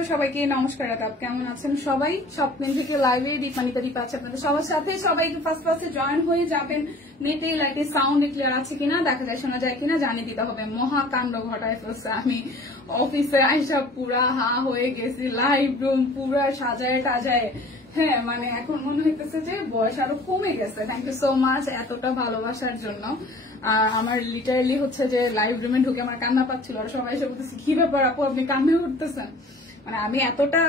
Hello সবাইকে নমস্কার। আদাব, কেমন আছেন সবাই? স্বপ্নের থেকে লাইভে দীপানিতা দীপা আছে আপনাদের সবার সাথে। সবাইকে ফার্স্ট ফার্স্টে জয়েন হয়ে যাবেন। নেটে লাইটে সাউন্ড ক্লিয়ার আছে কিনা, দেখা যায় শোনা যায় কিনা জানিয়ে দিতে হবে। মহাকাণ্ড ঘটায় ফেলছে। আমি অফিসে আইসা পুরা হা হয়ে গেছি, লাইভ রুম পুরা সাজায় টাজায়। হ্যাঁ মানে এখন মনে হইতেছে যে বয়স আরো কমে গেছে। থ্যাংক ইউ সো মাচ এতটা ভালোবাসার জন্য। আর আমার লিটারালি হচ্ছে যে লাইভ রুমে ঢুকে আমার কান্না পাচ্ছিল, আর সবাই এসে বলতেছে কি ব্যাপার আপু আপনি কান্না করতেছেন। মানে আমি এতটা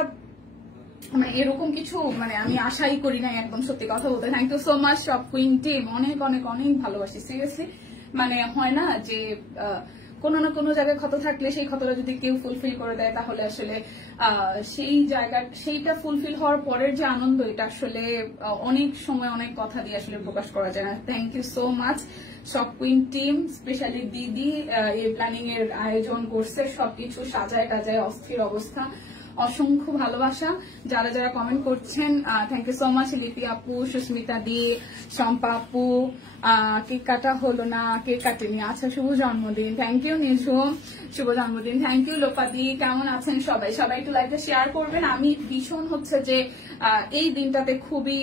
মানে এরকম কিছু মানে আমি আশাই করি নাই, একদম সত্যি কথা বলতে। থ্যাংক ইউ সো মাচ সব কুইন টিম, অনেক অনেক অনেক ভালোবাসি সিরিয়াসলি। মানে হয় না যে কোনো না কোনো জায়গায় ক্ষত থাকলে সেই ক্ষতটা যদি কেউ ফুলফিল করে দেয় তাহলে আসলে সেই জায়গা সেইটা ফুলফিল হওয়ার পরের যে আনন্দ, এটা আসলে অনেক সময় অনেক কথা দিয়ে আসলে প্রকাশ করা যায় না। থ্যাংক ইউ সো মাচ সব কুইন টিম, স্পেশালি দিদি এই প্ল্যানিং এর আয়োজন করছে, সবকিছু সাজায় টাজায় অস্থির অবস্থা। অসংখ্য ভালোবাসা যারা যারা কমেন্ট করছেন, থ্যাংক ইউ সো মাচ। লিপি আপু, সুস্মিতা দি, শম্পা আপু, কেক কাটা হলো না, কেক কাটেনি, আচ্ছা শুভ জন্মদিন, থ্যাংক ইউ নিশু, শুভ জন্মদিন, থ্যাংক ইউ লোপাদি। কেমন আছেন সবাই? সবাই একটু লাইভটা শেয়ার করবেন। আমি ভীষণ হচ্ছে যে এই দিনটাতে খুবই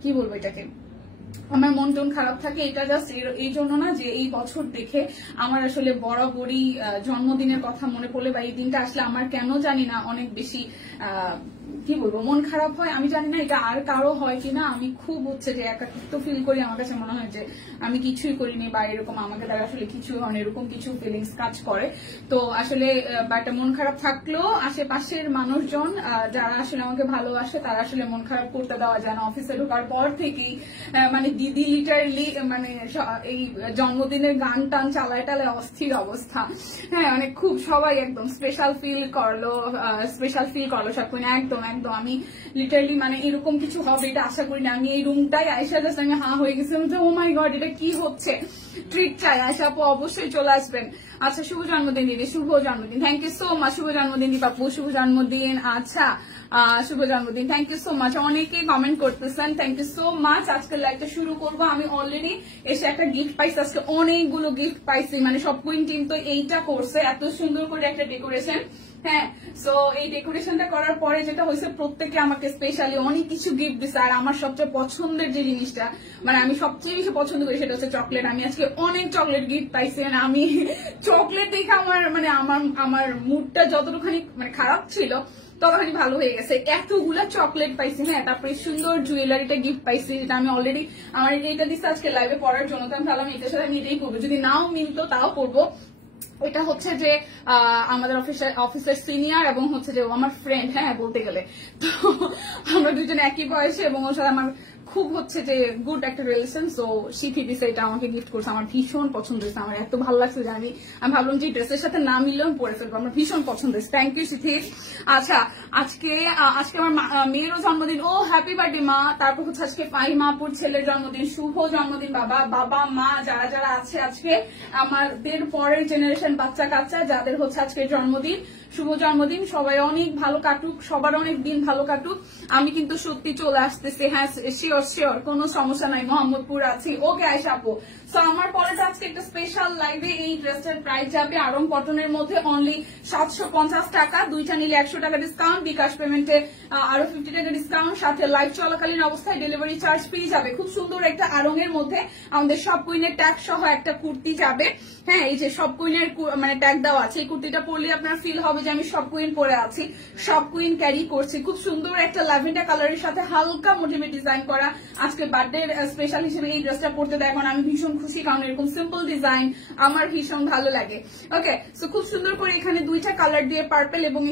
কি বলবো এটাকে, আমার মন টন খারাপ থাকে। এটা জাস্ট এই জন্য না যে এই বছর দেখে আমার আসলে বরাবরই জন্মদিনের কথা মনে পড়লে বা এই দিনটা আসলে আমার কেন জানি না অনেক বেশি কি বলবো মন খারাপ হয়। আমি জানি না এটা আর কারো হয় কিনা, আমি খুব হচ্ছে যে একাকিত্ব ফিল করি। আমার কাছে মনে হয় যে আমি কিছুই করিনি বা এরকম আমাকে দ্বারা আসলে কিছু হয়, এরকম কিছু ফিলিংস কাজ করে। তো আসলে একটা মন খারাপ থাকলেও আশেপাশের মানুষজন যারা আসলে আমাকে ভালোবাসে তারা আসলে মন খারাপ করতে দেওয়া যায় না। অফিসে ঢোকার পর থেকেই মানে দিদি লিটারলি মানে এই জন্মদিনের গান টান চালায় টালায় অস্থির অবস্থা। হ্যাঁ মানে খুব সবাই একদম স্পেশাল ফিল করলো সব একদম একদম। আমি লিটারলি মানে এরকম কিছু হবে এটা আশা করি না। আমি এই রুমটাই আয়সা জাস্ট আমি হা হয়ে গেছিলাম, ও মাই গড এটা কি হচ্ছে, ট্রিট চাই। আয়সা আপু অবশ্যই চলে আসবেন। আচ্ছা শুভ জন্মদিন দিদি, শুভ জন্মদিন, থ্যাংক ইউ সো মাচ। শুভ জন্মদিন দীপাপু, শুভ জন্মদিন। আচ্ছা শুভ জন্মদিন, থ্যাংক ইউ সো মাচ। অনেকে কমেন্ট করতেছেন, থ্যাংক ইউ সো মাচ। আজকে লাইভটা শুরু করবো। আমি অলরেডি এসে একটা গিফট পাইছি, আজকে অনেকগুলো গিফট পাইছি। মানে সব কুইন টিম তো এইটা করছে, এত সুন্দর করে একটা ডেকোরেশন। হ্যাঁ সো এই ডেকোরেশনটা করার পরে যেটা হয়েছে, প্রত্যেকে আমাকে স্পেশালি অনেক কিছু গিফট দিচ্ছে। আর আমার সবচেয়ে পছন্দের যে জিনিসটা মানে আমি সবচেয়ে বেশি পছন্দ করি সেটা হচ্ছে চকলেট। আমি আজকে অনেক চকলেট গিফট পাইছি। আমি চকলেট দেখে আমার মানে আমার মুডটা যতটুখানি মানে খারাপ ছিল ততখানি ভালো হয়ে গেছে। এতগুলা চকলেট পাইছি। হ্যাঁ তারপরে সুন্দর জুয়েলারিটা গিফট পাইছি, যেটা আমি অলরেডি আমার এইটা দিচ্ছি আজকে লাইভে পড়ার জন্য। তো আমি ভাবলাম এটার সাথে আমি এটাই পড়বো, যদি নাও মিলতো তাও পড়বো। এটা হচ্ছে যে আমাদের অফিসের সিনিয়র এবং হচ্ছে যে আমার ফ্রেন্ড, হ্যাঁ বলতে গেলে তো আমরা দুজন একই বয়সে এবং ওর সাথে আমার খুব হচ্ছে যে গুড একটা রিলেশন। সো শিখি দিছে, এটা আমাকে গিফট করছে, আমার ভীষণ পছন্দ হয়েছে। আমার এত ভালো লাগছে যে আমি ভাবলাম যে ড্রেসের সাথে না মিললেও পরে ফেলবো, আমার ভীষণ পছন্দ হয়েছে। Thank you Shithi. আচ্ছা আজকে আমার মেয়েরও জন্মদিন, ও হ্যাপি বার্থডে মা। তারপর হচ্ছে আজকে ফাহিমাপুর ছেলের জন্মদিন, শুভ জন্মদিন বাবা মা যারা যারা আছে আজকে আমাদের পরের জেনারেশন বাচ্চা কাচ্চা যাদের হচ্ছে আজকে জন্মদিন, শুভ জন্মদিন। সবাই অনেক ভালো কাটুক, সবার অনেক দিন ভালো কাটুক। আমি কিন্তু সত্যি চলে আসতেছি, হ্যাঁ শিওর কোনো সমস্যা নাই, মোহাম্মদপুর আছি। ওকে আয়সা আপু। সো আমার পরেটা আজকে একটা স্পেশাল লাইভে এই ড্রেসটার প্রাইস যাবে আরং কটনের মধ্যে অনলি 750 টাকা। দুইটা নিলে 100 টাকা ডিসকাউন্ট, বিকাশ পেমেন্টে আরো 50 টাকা ডিসকাউন্ট, সাথে লাইভ চলাকালীন অবস্থায় ডেলিভারি চার্জ পেয়ে যাবে। খুব সুন্দর একটা আরং এর মধ্যে আমাদের সব কুইনের ট্যাগ সহ একটা কুর্তি যাবে। হ্যাঁ এই যে সব কুইনের মানে ট্যাগ দেওয়া আছে, এই কুর্তিটা পরলে আপনার ফিল হবে যে আমি সব কুইন পরে আছি, সব কুইন ক্যারি করছি। খুব সুন্দর একটা ল্যাভেন্ডার কালারের সাথে হালকা মোটিভে ডিজাইন করা। আজকে বার্থডে স্পেশাল হিসেবে এই ড্রেসটা পরতে দেয়, কারণ আমি ভীষণ খুশি, কারণ এরকম সিম্পল ডিজাইন আমার ভীষণ ভালো লাগে। ওকে সো খুব সুন্দর করে এখানে দুইটা কালার দিয়ে পার্পল এবং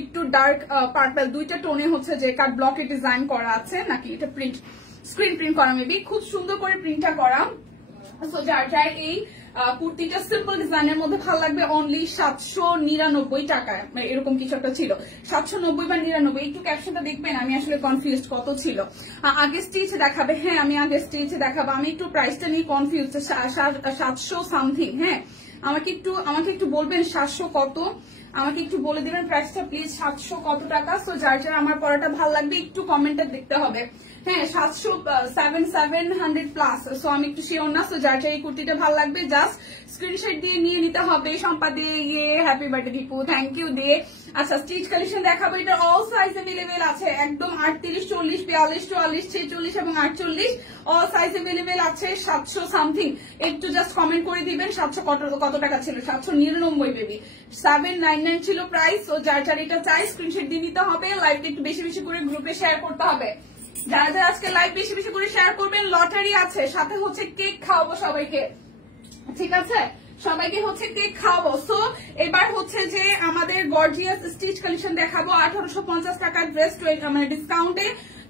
একটু ডার্ক পার্পল, দুইটা টোনে হচ্ছে যে কাট ব্লকে ডিজাইন করা আছে, নাকি এটা প্রিন্ট স্ক্রিন প্রিন্ট করা মেবি, খুব সুন্দর করে প্রিন্টটা করা। সো যার যার এই কুর্তিটা সিম্পল ডিজাইনের মধ্যে ভালো লাগবে অনলি 799 টাকায়, এরকম কিছু একটা ছিল 790 বা 99। একটু ক্যাপশনটা দেখবেন, আমি আসলে কনফিউজড কত ছিল। আগে স্টিচে দেখাবে, হ্যাঁ আমি আগে স্টিচে দেখাবো। আমি একটু প্রাইসটা নিয়ে কনফিউজ, 700 সামথিং। হ্যাঁ আমাকে একটু বলবেন 700 কত, আমাকে একটু বলে দিবেন প্রাইসটা প্লিজ, 700 কত টাকা। সো যার যার আমার পড়াটা ভালো লাগবে একটু কমেন্টে দেখতে হবে। হ্যাঁ 700 প্লাস। সো আমি একটু শিওর না। সো যার এই কুর্তিটা ভালো লাগবে জাস্ট স্ক্রিনশট দিয়ে নিয়ে নিতে হবে। সম্পা দিয়ে গিয়ে happy birthday Dipu, thank you দিয়ে। আচ্ছা স্টিচ কালেকশন দেখাবো, এটা অল সাইজ अवेलेबल আছে একদম 38, 40, 42, 44, 46 এবং 48 অল সাইজ अवेलेबल আছে। 700 সামথিং, একটু জাস্ট কমেন্ট করে দিবেন 700 কত টাকা ছিল। 799 বেবি, 799 ছিল প্রাইস। ও যার যার এটা চাই স্ক্রিনশট দিয়ে নিতে হবে। লাইভটা একটু বেশি বেশি করে গ্রুপে শেয়ার করতে হবে। যারা যারা আজকে লাইভ বেশি বেশি করে শেয়ার করবেন, লটারি আছে, সাথে হচ্ছে কেক খাওয়াবো সবাইকে, ঠিক আছে? সবাইকে হচ্ছে কেক খাওয়াবো। সো এবার হচ্ছে যে আমাদের গর্জিয়াস স্টিচ কালেকশন দেখাবো। 1850 টাকার ড্রেস মানে ডিসকাউন্টে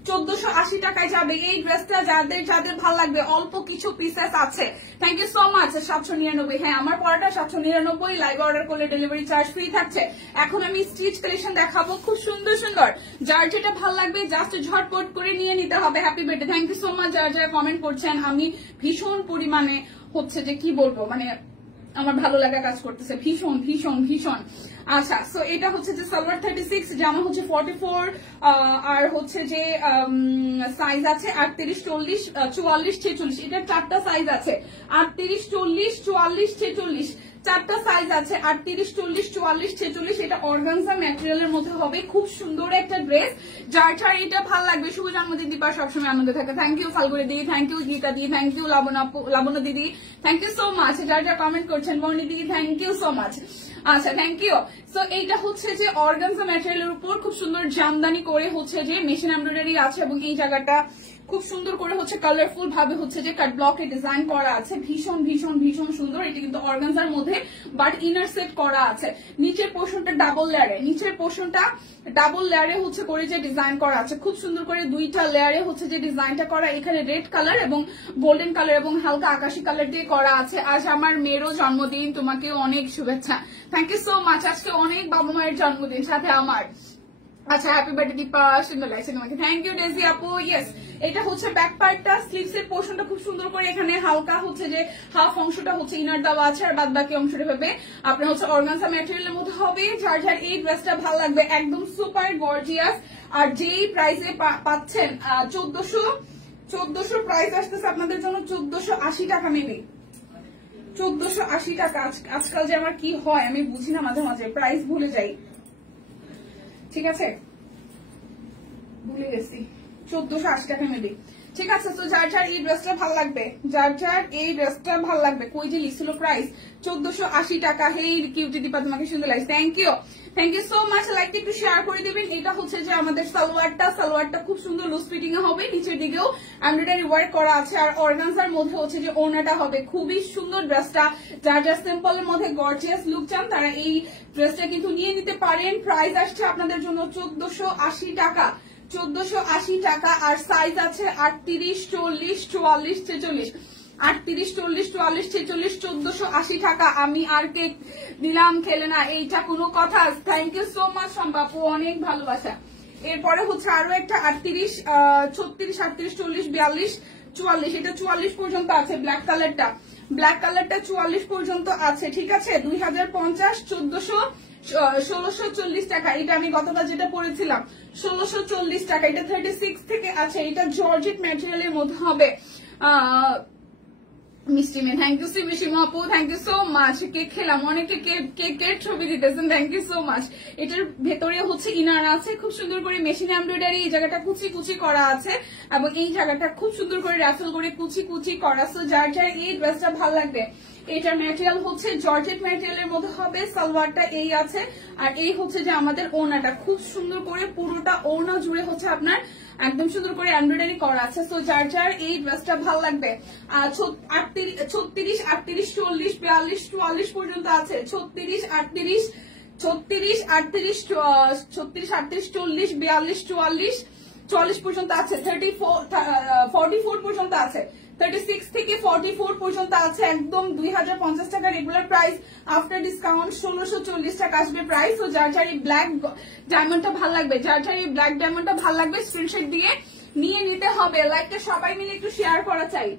1480 টাকায় যাবে এই ড্রেসটা। যাদের যাদের ভালো লাগবে, অল্প কিছু পিসেস আছে। Thank you so much. 799, হ্যাঁ আমার পড়াটা 799, লাইভ অর্ডার করলে ডেলিভারি চার্জ ফ্রি থাকছে। এখন আমি স্টিচ কালেকশন দেখাবো, খুব সুন্দর সুন্দর। যার যেটা ভালো লাগবে জাস্ট ঝটপট করে নিয়ে নিতে হবে। Happy birthday, thank you so much যারা যারা কমেন্ট করছেন। আমি ভীষণ পরিমাণে হচ্ছে যে কি বলবো, মানে আমার ভালো লাগা কাজ করতেছে ভীষণ ভীষণ ভীষণ। আচ্ছা সো এটা হচ্ছে যে সালোয়ার 36, জামা হচ্ছে 44, আর হচ্ছে যে সাইজ আছে 38, 40, 44, 46। এটা 4টা সাইজ আছে, 38, 40, 44, 46 4টা সাইজ আছে, 38, 40, 44, 46। এটা অর্গানজা ম্যাটেরিয়ালের মধ্যে হবে, খুব সুন্দর একটা ড্রেস। যার যার এটা ভালো লাগবে, শুভ জন্মদিন দীপা সবসময় আনন্দ থাকে। থ্যাংক ইউ ফাল্গুনি দিদি, থ্যাংক ইউ গীতা দিদি, থ্যাংক ইউ লাবণ্য দিদি, থ্যাংক ইউ সো মাচ। যার যা কমেন্ট করছেন বর্ণি দিদি, থ্যাংক ইউ সো মাচ। আচ্ছা থ্যাংক ইউ। সো এইটা হচ্ছে যে অর্গানজা ম্যাটেরিয়ালের উপর খুব সুন্দর জামদানি করে হচ্ছে যে মেশিন এমব্রয়ডারি আছে, এবং এই জায়গাটা খুব সুন্দর করে হচ্ছে কালারফুল ভাবে হচ্ছে যে কাট ব্লকে ডিজাইন করা আছে, ভীষণ ভীষণ ভীষণ সুন্দর। এটা কিন্তু অর্গানজার মধ্যে বাট ইনার সেট করা আছে। নিচের পোর্শনটা ডাবল লেয়ারে, নিচের পোর্শনটা ডাবল লেয়ারে হচ্ছে করে যে ডিজাইন করা আছে, খুব সুন্দর করে 2টা লেয়ারে হচ্ছে যে ডিজাইনটা করা। এখানে রেড কালার এবং গোল্ডেন কালার এবং হালকা আকাশি কালার দিয়ে করা আছে। আজ আমার মেয়েরও জন্মদিন, তোমাকে অনেক শুভেচ্ছা। Thank you so much. আজকে অনেক বাবা মায়ের জন্মদিন, সাথে আমার। আচ্ছা হ্যাপি বার্থডে দীপা, সুন্দর লাগছে তোমাকে, থ্যাংক ইউ ডেজি আপু। ইয়েস এটা হচ্ছে ব্যাক পার্টটা, স্লিভস এর পোর্শনটা খুব সুন্দর করে এখানে হালকা হচ্ছে যে হাফ অংশটা হচ্ছে ইনার দেওয়া আছে, আর বাদ বাকি অংশটা হবে আপনার হচ্ছে অর্গানজা ম্যাটেরিয়ালের মধ্যে হবে। যার যার এই ড্রেসটা ভালো লাগবে, একদম সুপার গর্জিয়াস। আর যেই প্রাইসে পাচ্ছেন 1400 প্রাইস আসতেছে আপনাদের জন্য 1480 টাকা মেবি, 1480 টাকা। আজকাল যে আমার কি হয় আমি বুঝি না, মাঝে মাঝে প্রাইস ভুলে যাই, ঠিক আছে ভুলে গেছি। 1480 টাকা মেবি, ঠিক আছে। তো যার যার এই ড্রেসটা ভালো লাগবে, যার যার এই ড্রেসটা ভালো লাগবে, কই যে লিখছিল প্রাইস 1480 টাকা। হেই কিউটি দীপা তোমাকে সুন্দর লাগছে, thank you, thank you so much. লাইকটা একটু শেয়ার করে দিবেন। এটা হচ্ছে যে আমাদের সালোয়ারটা খুব সুন্দর লুজ ফিটিং এ হবে, নিচের দিকেও এমব্রয়ডারি ওয়ার্ক করা আছে, আর অর্গানজার মধ্যে হচ্ছে যে ওড়নাটা হবে। খুবই সুন্দর ড্রেসটা। যার যার সিম্পল এর মধ্যে গর্জিয়াস লুক চান তারা এই ড্রেসটা কিন্তু নিয়ে নিতে পারেন। প্রাইস আসছে আপনাদের জন্য 1480 টাকা, 1480 টাকা। আর সাইজ আছে 38, 40, 44, 46, 38, 40, 44, 46, 1480 টাকা। আমি আর কেক দিলাম খেলে না, এইটা কোনো কথা? থ্যাংক ইউ সো মাচ সম্পাপু, অনেক ভালোবাসা। এরপরে হচ্ছে আরো একটা 38, 36, 38, 40, 42, 44। এটা 44 পর্যন্ত আছে। ব্ল্যাক কালারটা 44 পর্যন্ত আছে, ঠিক আছে। 2050, 1640 টাকা। এটা আমি গতকাল যেটা পড়েছিলাম 1640 টাকা। এটা 36 থেকে আছে। এটা জর্জেট ম্যাটেরিয়ালের মধ্যে হবে। মিষ্টি মেয়ে, থ্যাংক ইউ সিমিশিমা আপু, thank you so much. Cake খেলাম, অনেকে কেকের ছবি দিতেছেন, থ্যাংক ইউ সো মাচ। এটার ভেতরে হচ্ছে ইনার আছে, খুব সুন্দর করে মেশিন এমব্রয়ডারি, এই জায়গাটা কুচি কুচি করা আছে, এবং এই জায়গাটা খুব সুন্দর করে রাফেল করে কুচি কুচি করা। সো যার যার এই ড্রেসটা ভালো লাগবে, এটার ম্যাটেরিয়াল হচ্ছে জর্জেট ম্যাটেরিয়ালের মধ্যে হবে। সালোয়ারটা এই আছে, আর এই হচ্ছে যে আমাদের ওড়নাটা খুব সুন্দর করে পুরোটা ওড়না জুড়ে হচ্ছে আপনার একদম সুন্দর করে এমব্রয়ডারি করা আছে। তো যার যার এই ড্রেসটা ভালো লাগবে 36, 38, 40, 42, 44 পর্যন্ত আছে। 36, 38, 36, 38, 40, 42, 44 পর্যন্ত আছে। 44 পর্যন্ত আছে। 36 থেকে 44 পর্যন্ত আছে। একদম 2050 টাকা রেগুলার প্রাইস, আফটার ডিসকাউন্ট 1640 টাকা আসবে প্রাইস। তো যার যার এই ব্ল্যাক ডায়মন্ডটা ভালো লাগবে, যার যার এই ব্ল্যাক ডায়মন্ডটা ভালো লাগবে স্ক্রিনশট দিয়ে নিয়ে নিতে হবে। লাইভটা সবাই মিলে একটু শেয়ার করা চাই,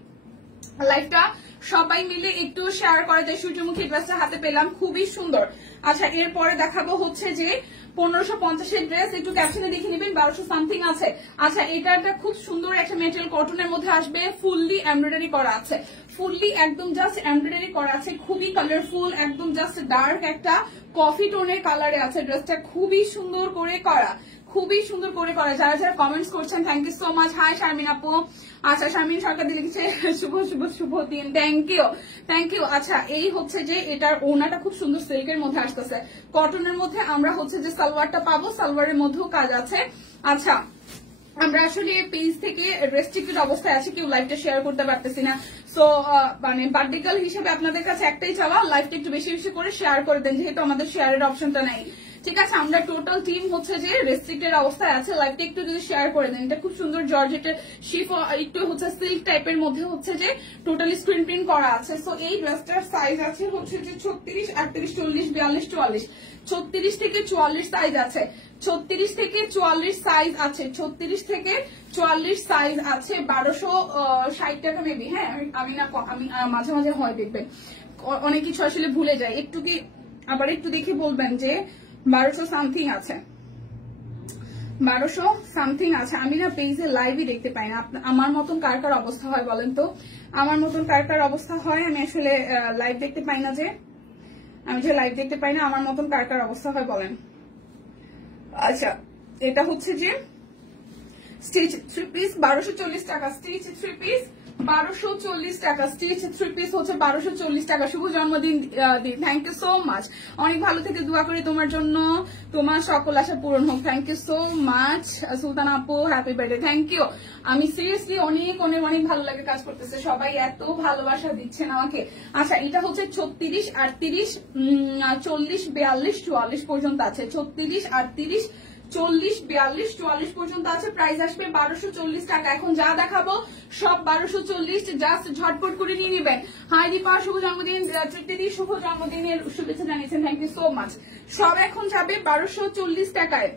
লাইভটা সবাই মিলে একটু শেয়ার করে যে সূর্যমুখী ড্রেসটা হাতে পেলাম, খুবই সুন্দর। আচ্ছা এরপরে দেখাবো হচ্ছে যে 1550 ড্রেস, একটু ক্যাপশনে দেখে নেবেন 1200 সামথিং আছে। আচ্ছা এটা একটা খুব সুন্দর একটা মেটেরিয়াল কটনের মধ্যে আসবে, ফুললি এমব্রয়ডারি করা আছে, ফুললি একদম জাস্ট এমব্রয়ডারি করা আছে, খুবই কালারফুল, একদম জাস্ট ডার্ক একটা কফি টোনের কালারে আছে ড্রেসটা, খুবই সুন্দর করে করা, খুবই সুন্দর করে করা। যারা যারা কমেন্টস করছেন thank you so much. Hi Sharmin আপু, আচ্ছা শারমিন সরকার দিয়ে লিখেছে শুভ শুভ শুভ দিন, থ্যাংক ইউ থ্যাংক ইউ। আচ্ছা এই হচ্ছে যে এটার ওনাটা খুব সুন্দর সিল্কের মধ্যে আসতেছে, কটনের মধ্যে আমরা হচ্ছে যে সালোয়ারটা পাবো, সালোয়ারের মধ্যেও কাজ আছে। আচ্ছা আমরা আসলে পেজ থেকে রেস্ট্রিক্টেড অবস্থায় আছে, কেউ লাইভটা শেয়ার করতে পারতেছি না, সো মানে বার্থডে গার্ল হিসেবে আপনাদের কাছে একটাই চাওয়া, লাইভটা একটু বেশি বেশি করে শেয়ার করে দেন, যেহেতু আমাদের শেয়ারের অপশনটা নাই। ঠিক আছে, আমরা টোটাল টিম হচ্ছে যে রেস্ট্রিক্টেড অবস্থায় আছে, লাইভটা একটু যদি শেয়ার করে দেন। এটা খুব সুন্দর জর্জেটের শিফন, একটু হচ্ছে সিল্ক টাইপের মধ্যে হচ্ছে যে টোটালি স্ক্রিন প্রিন্ট করা আছে। সো এই ড্রেসটার সাইজ আছে হচ্ছে যে 36, 38, 40, 42, 44, 36 থেকে 44 সাইজ আছে, 36 থেকে 44 সাইজ আছে, 36 থেকে 44 সাইজ আছে, 1260 টাকা মেবি। হ্যাঁ আমি না আমি মাঝে মাঝে হয় দেখবেন অনেক কিছু আসলে ভুলে যায়, একটু কি আবার একটু দেখে বলবেন যে 1200 সামথিং আছে, 1200 সামথিং আছে। আমি না পেজে লাইভই দেখতে পাই না, আমার মতন কার কার অবস্থা হয় বলেন তো, আমার মতন কার কার অবস্থা হয়, আমি আসলে লাইভ দেখতে পাই না, যে আমি যে লাইভ দেখতে পাই না, আমার মতন কার কার অবস্থা হয় বলেন। আচ্ছা এটা হচ্ছে যে স্টিচ 3 পিস 1240 টাকা, স্টিচ 3 পিস 1240 টাকা, স্টিচ 3 পিস হচ্ছে 1240 টাকা। শুভ জন্মদিন দি, থ্যাংক ইউ সো মাচ, অনেক ভালো থেকে দোয়া করি তোমার জন্য, তোমার সকল আশা পূরণ হোক। থ্যাংক ইউ সো মাচ সুলতান আপু, হ্যাপি বার্থডে, থ্যাংক ইউ। আমি সিরিয়াসলি অনেক অনেক অনেক ভালো লাগে কাজ করতেছে, সবাই এত ভালোবাসা দিচ্ছেন আমাকে। আচ্ছা এটা হচ্ছে 36, 38, 40, 42, 44 পর্যন্ত আছে, 36, 38, 40, 42, 44 পর্যন্ত আছে, প্রাইস আসবে 1240 টাকা। এখন যা দেখাবো সব 1240, জাস্ট ঝটপট করে নিয়ে নেবেন। হাই দীপা, শুভ জন্মদিন, তৃপ্তি শুভ জন্মদিনের শুভেচ্ছা জানিয়েছেন, থ্যাংক ইউ সো মাচ। সব এখন যাবে 1240 টাকায়।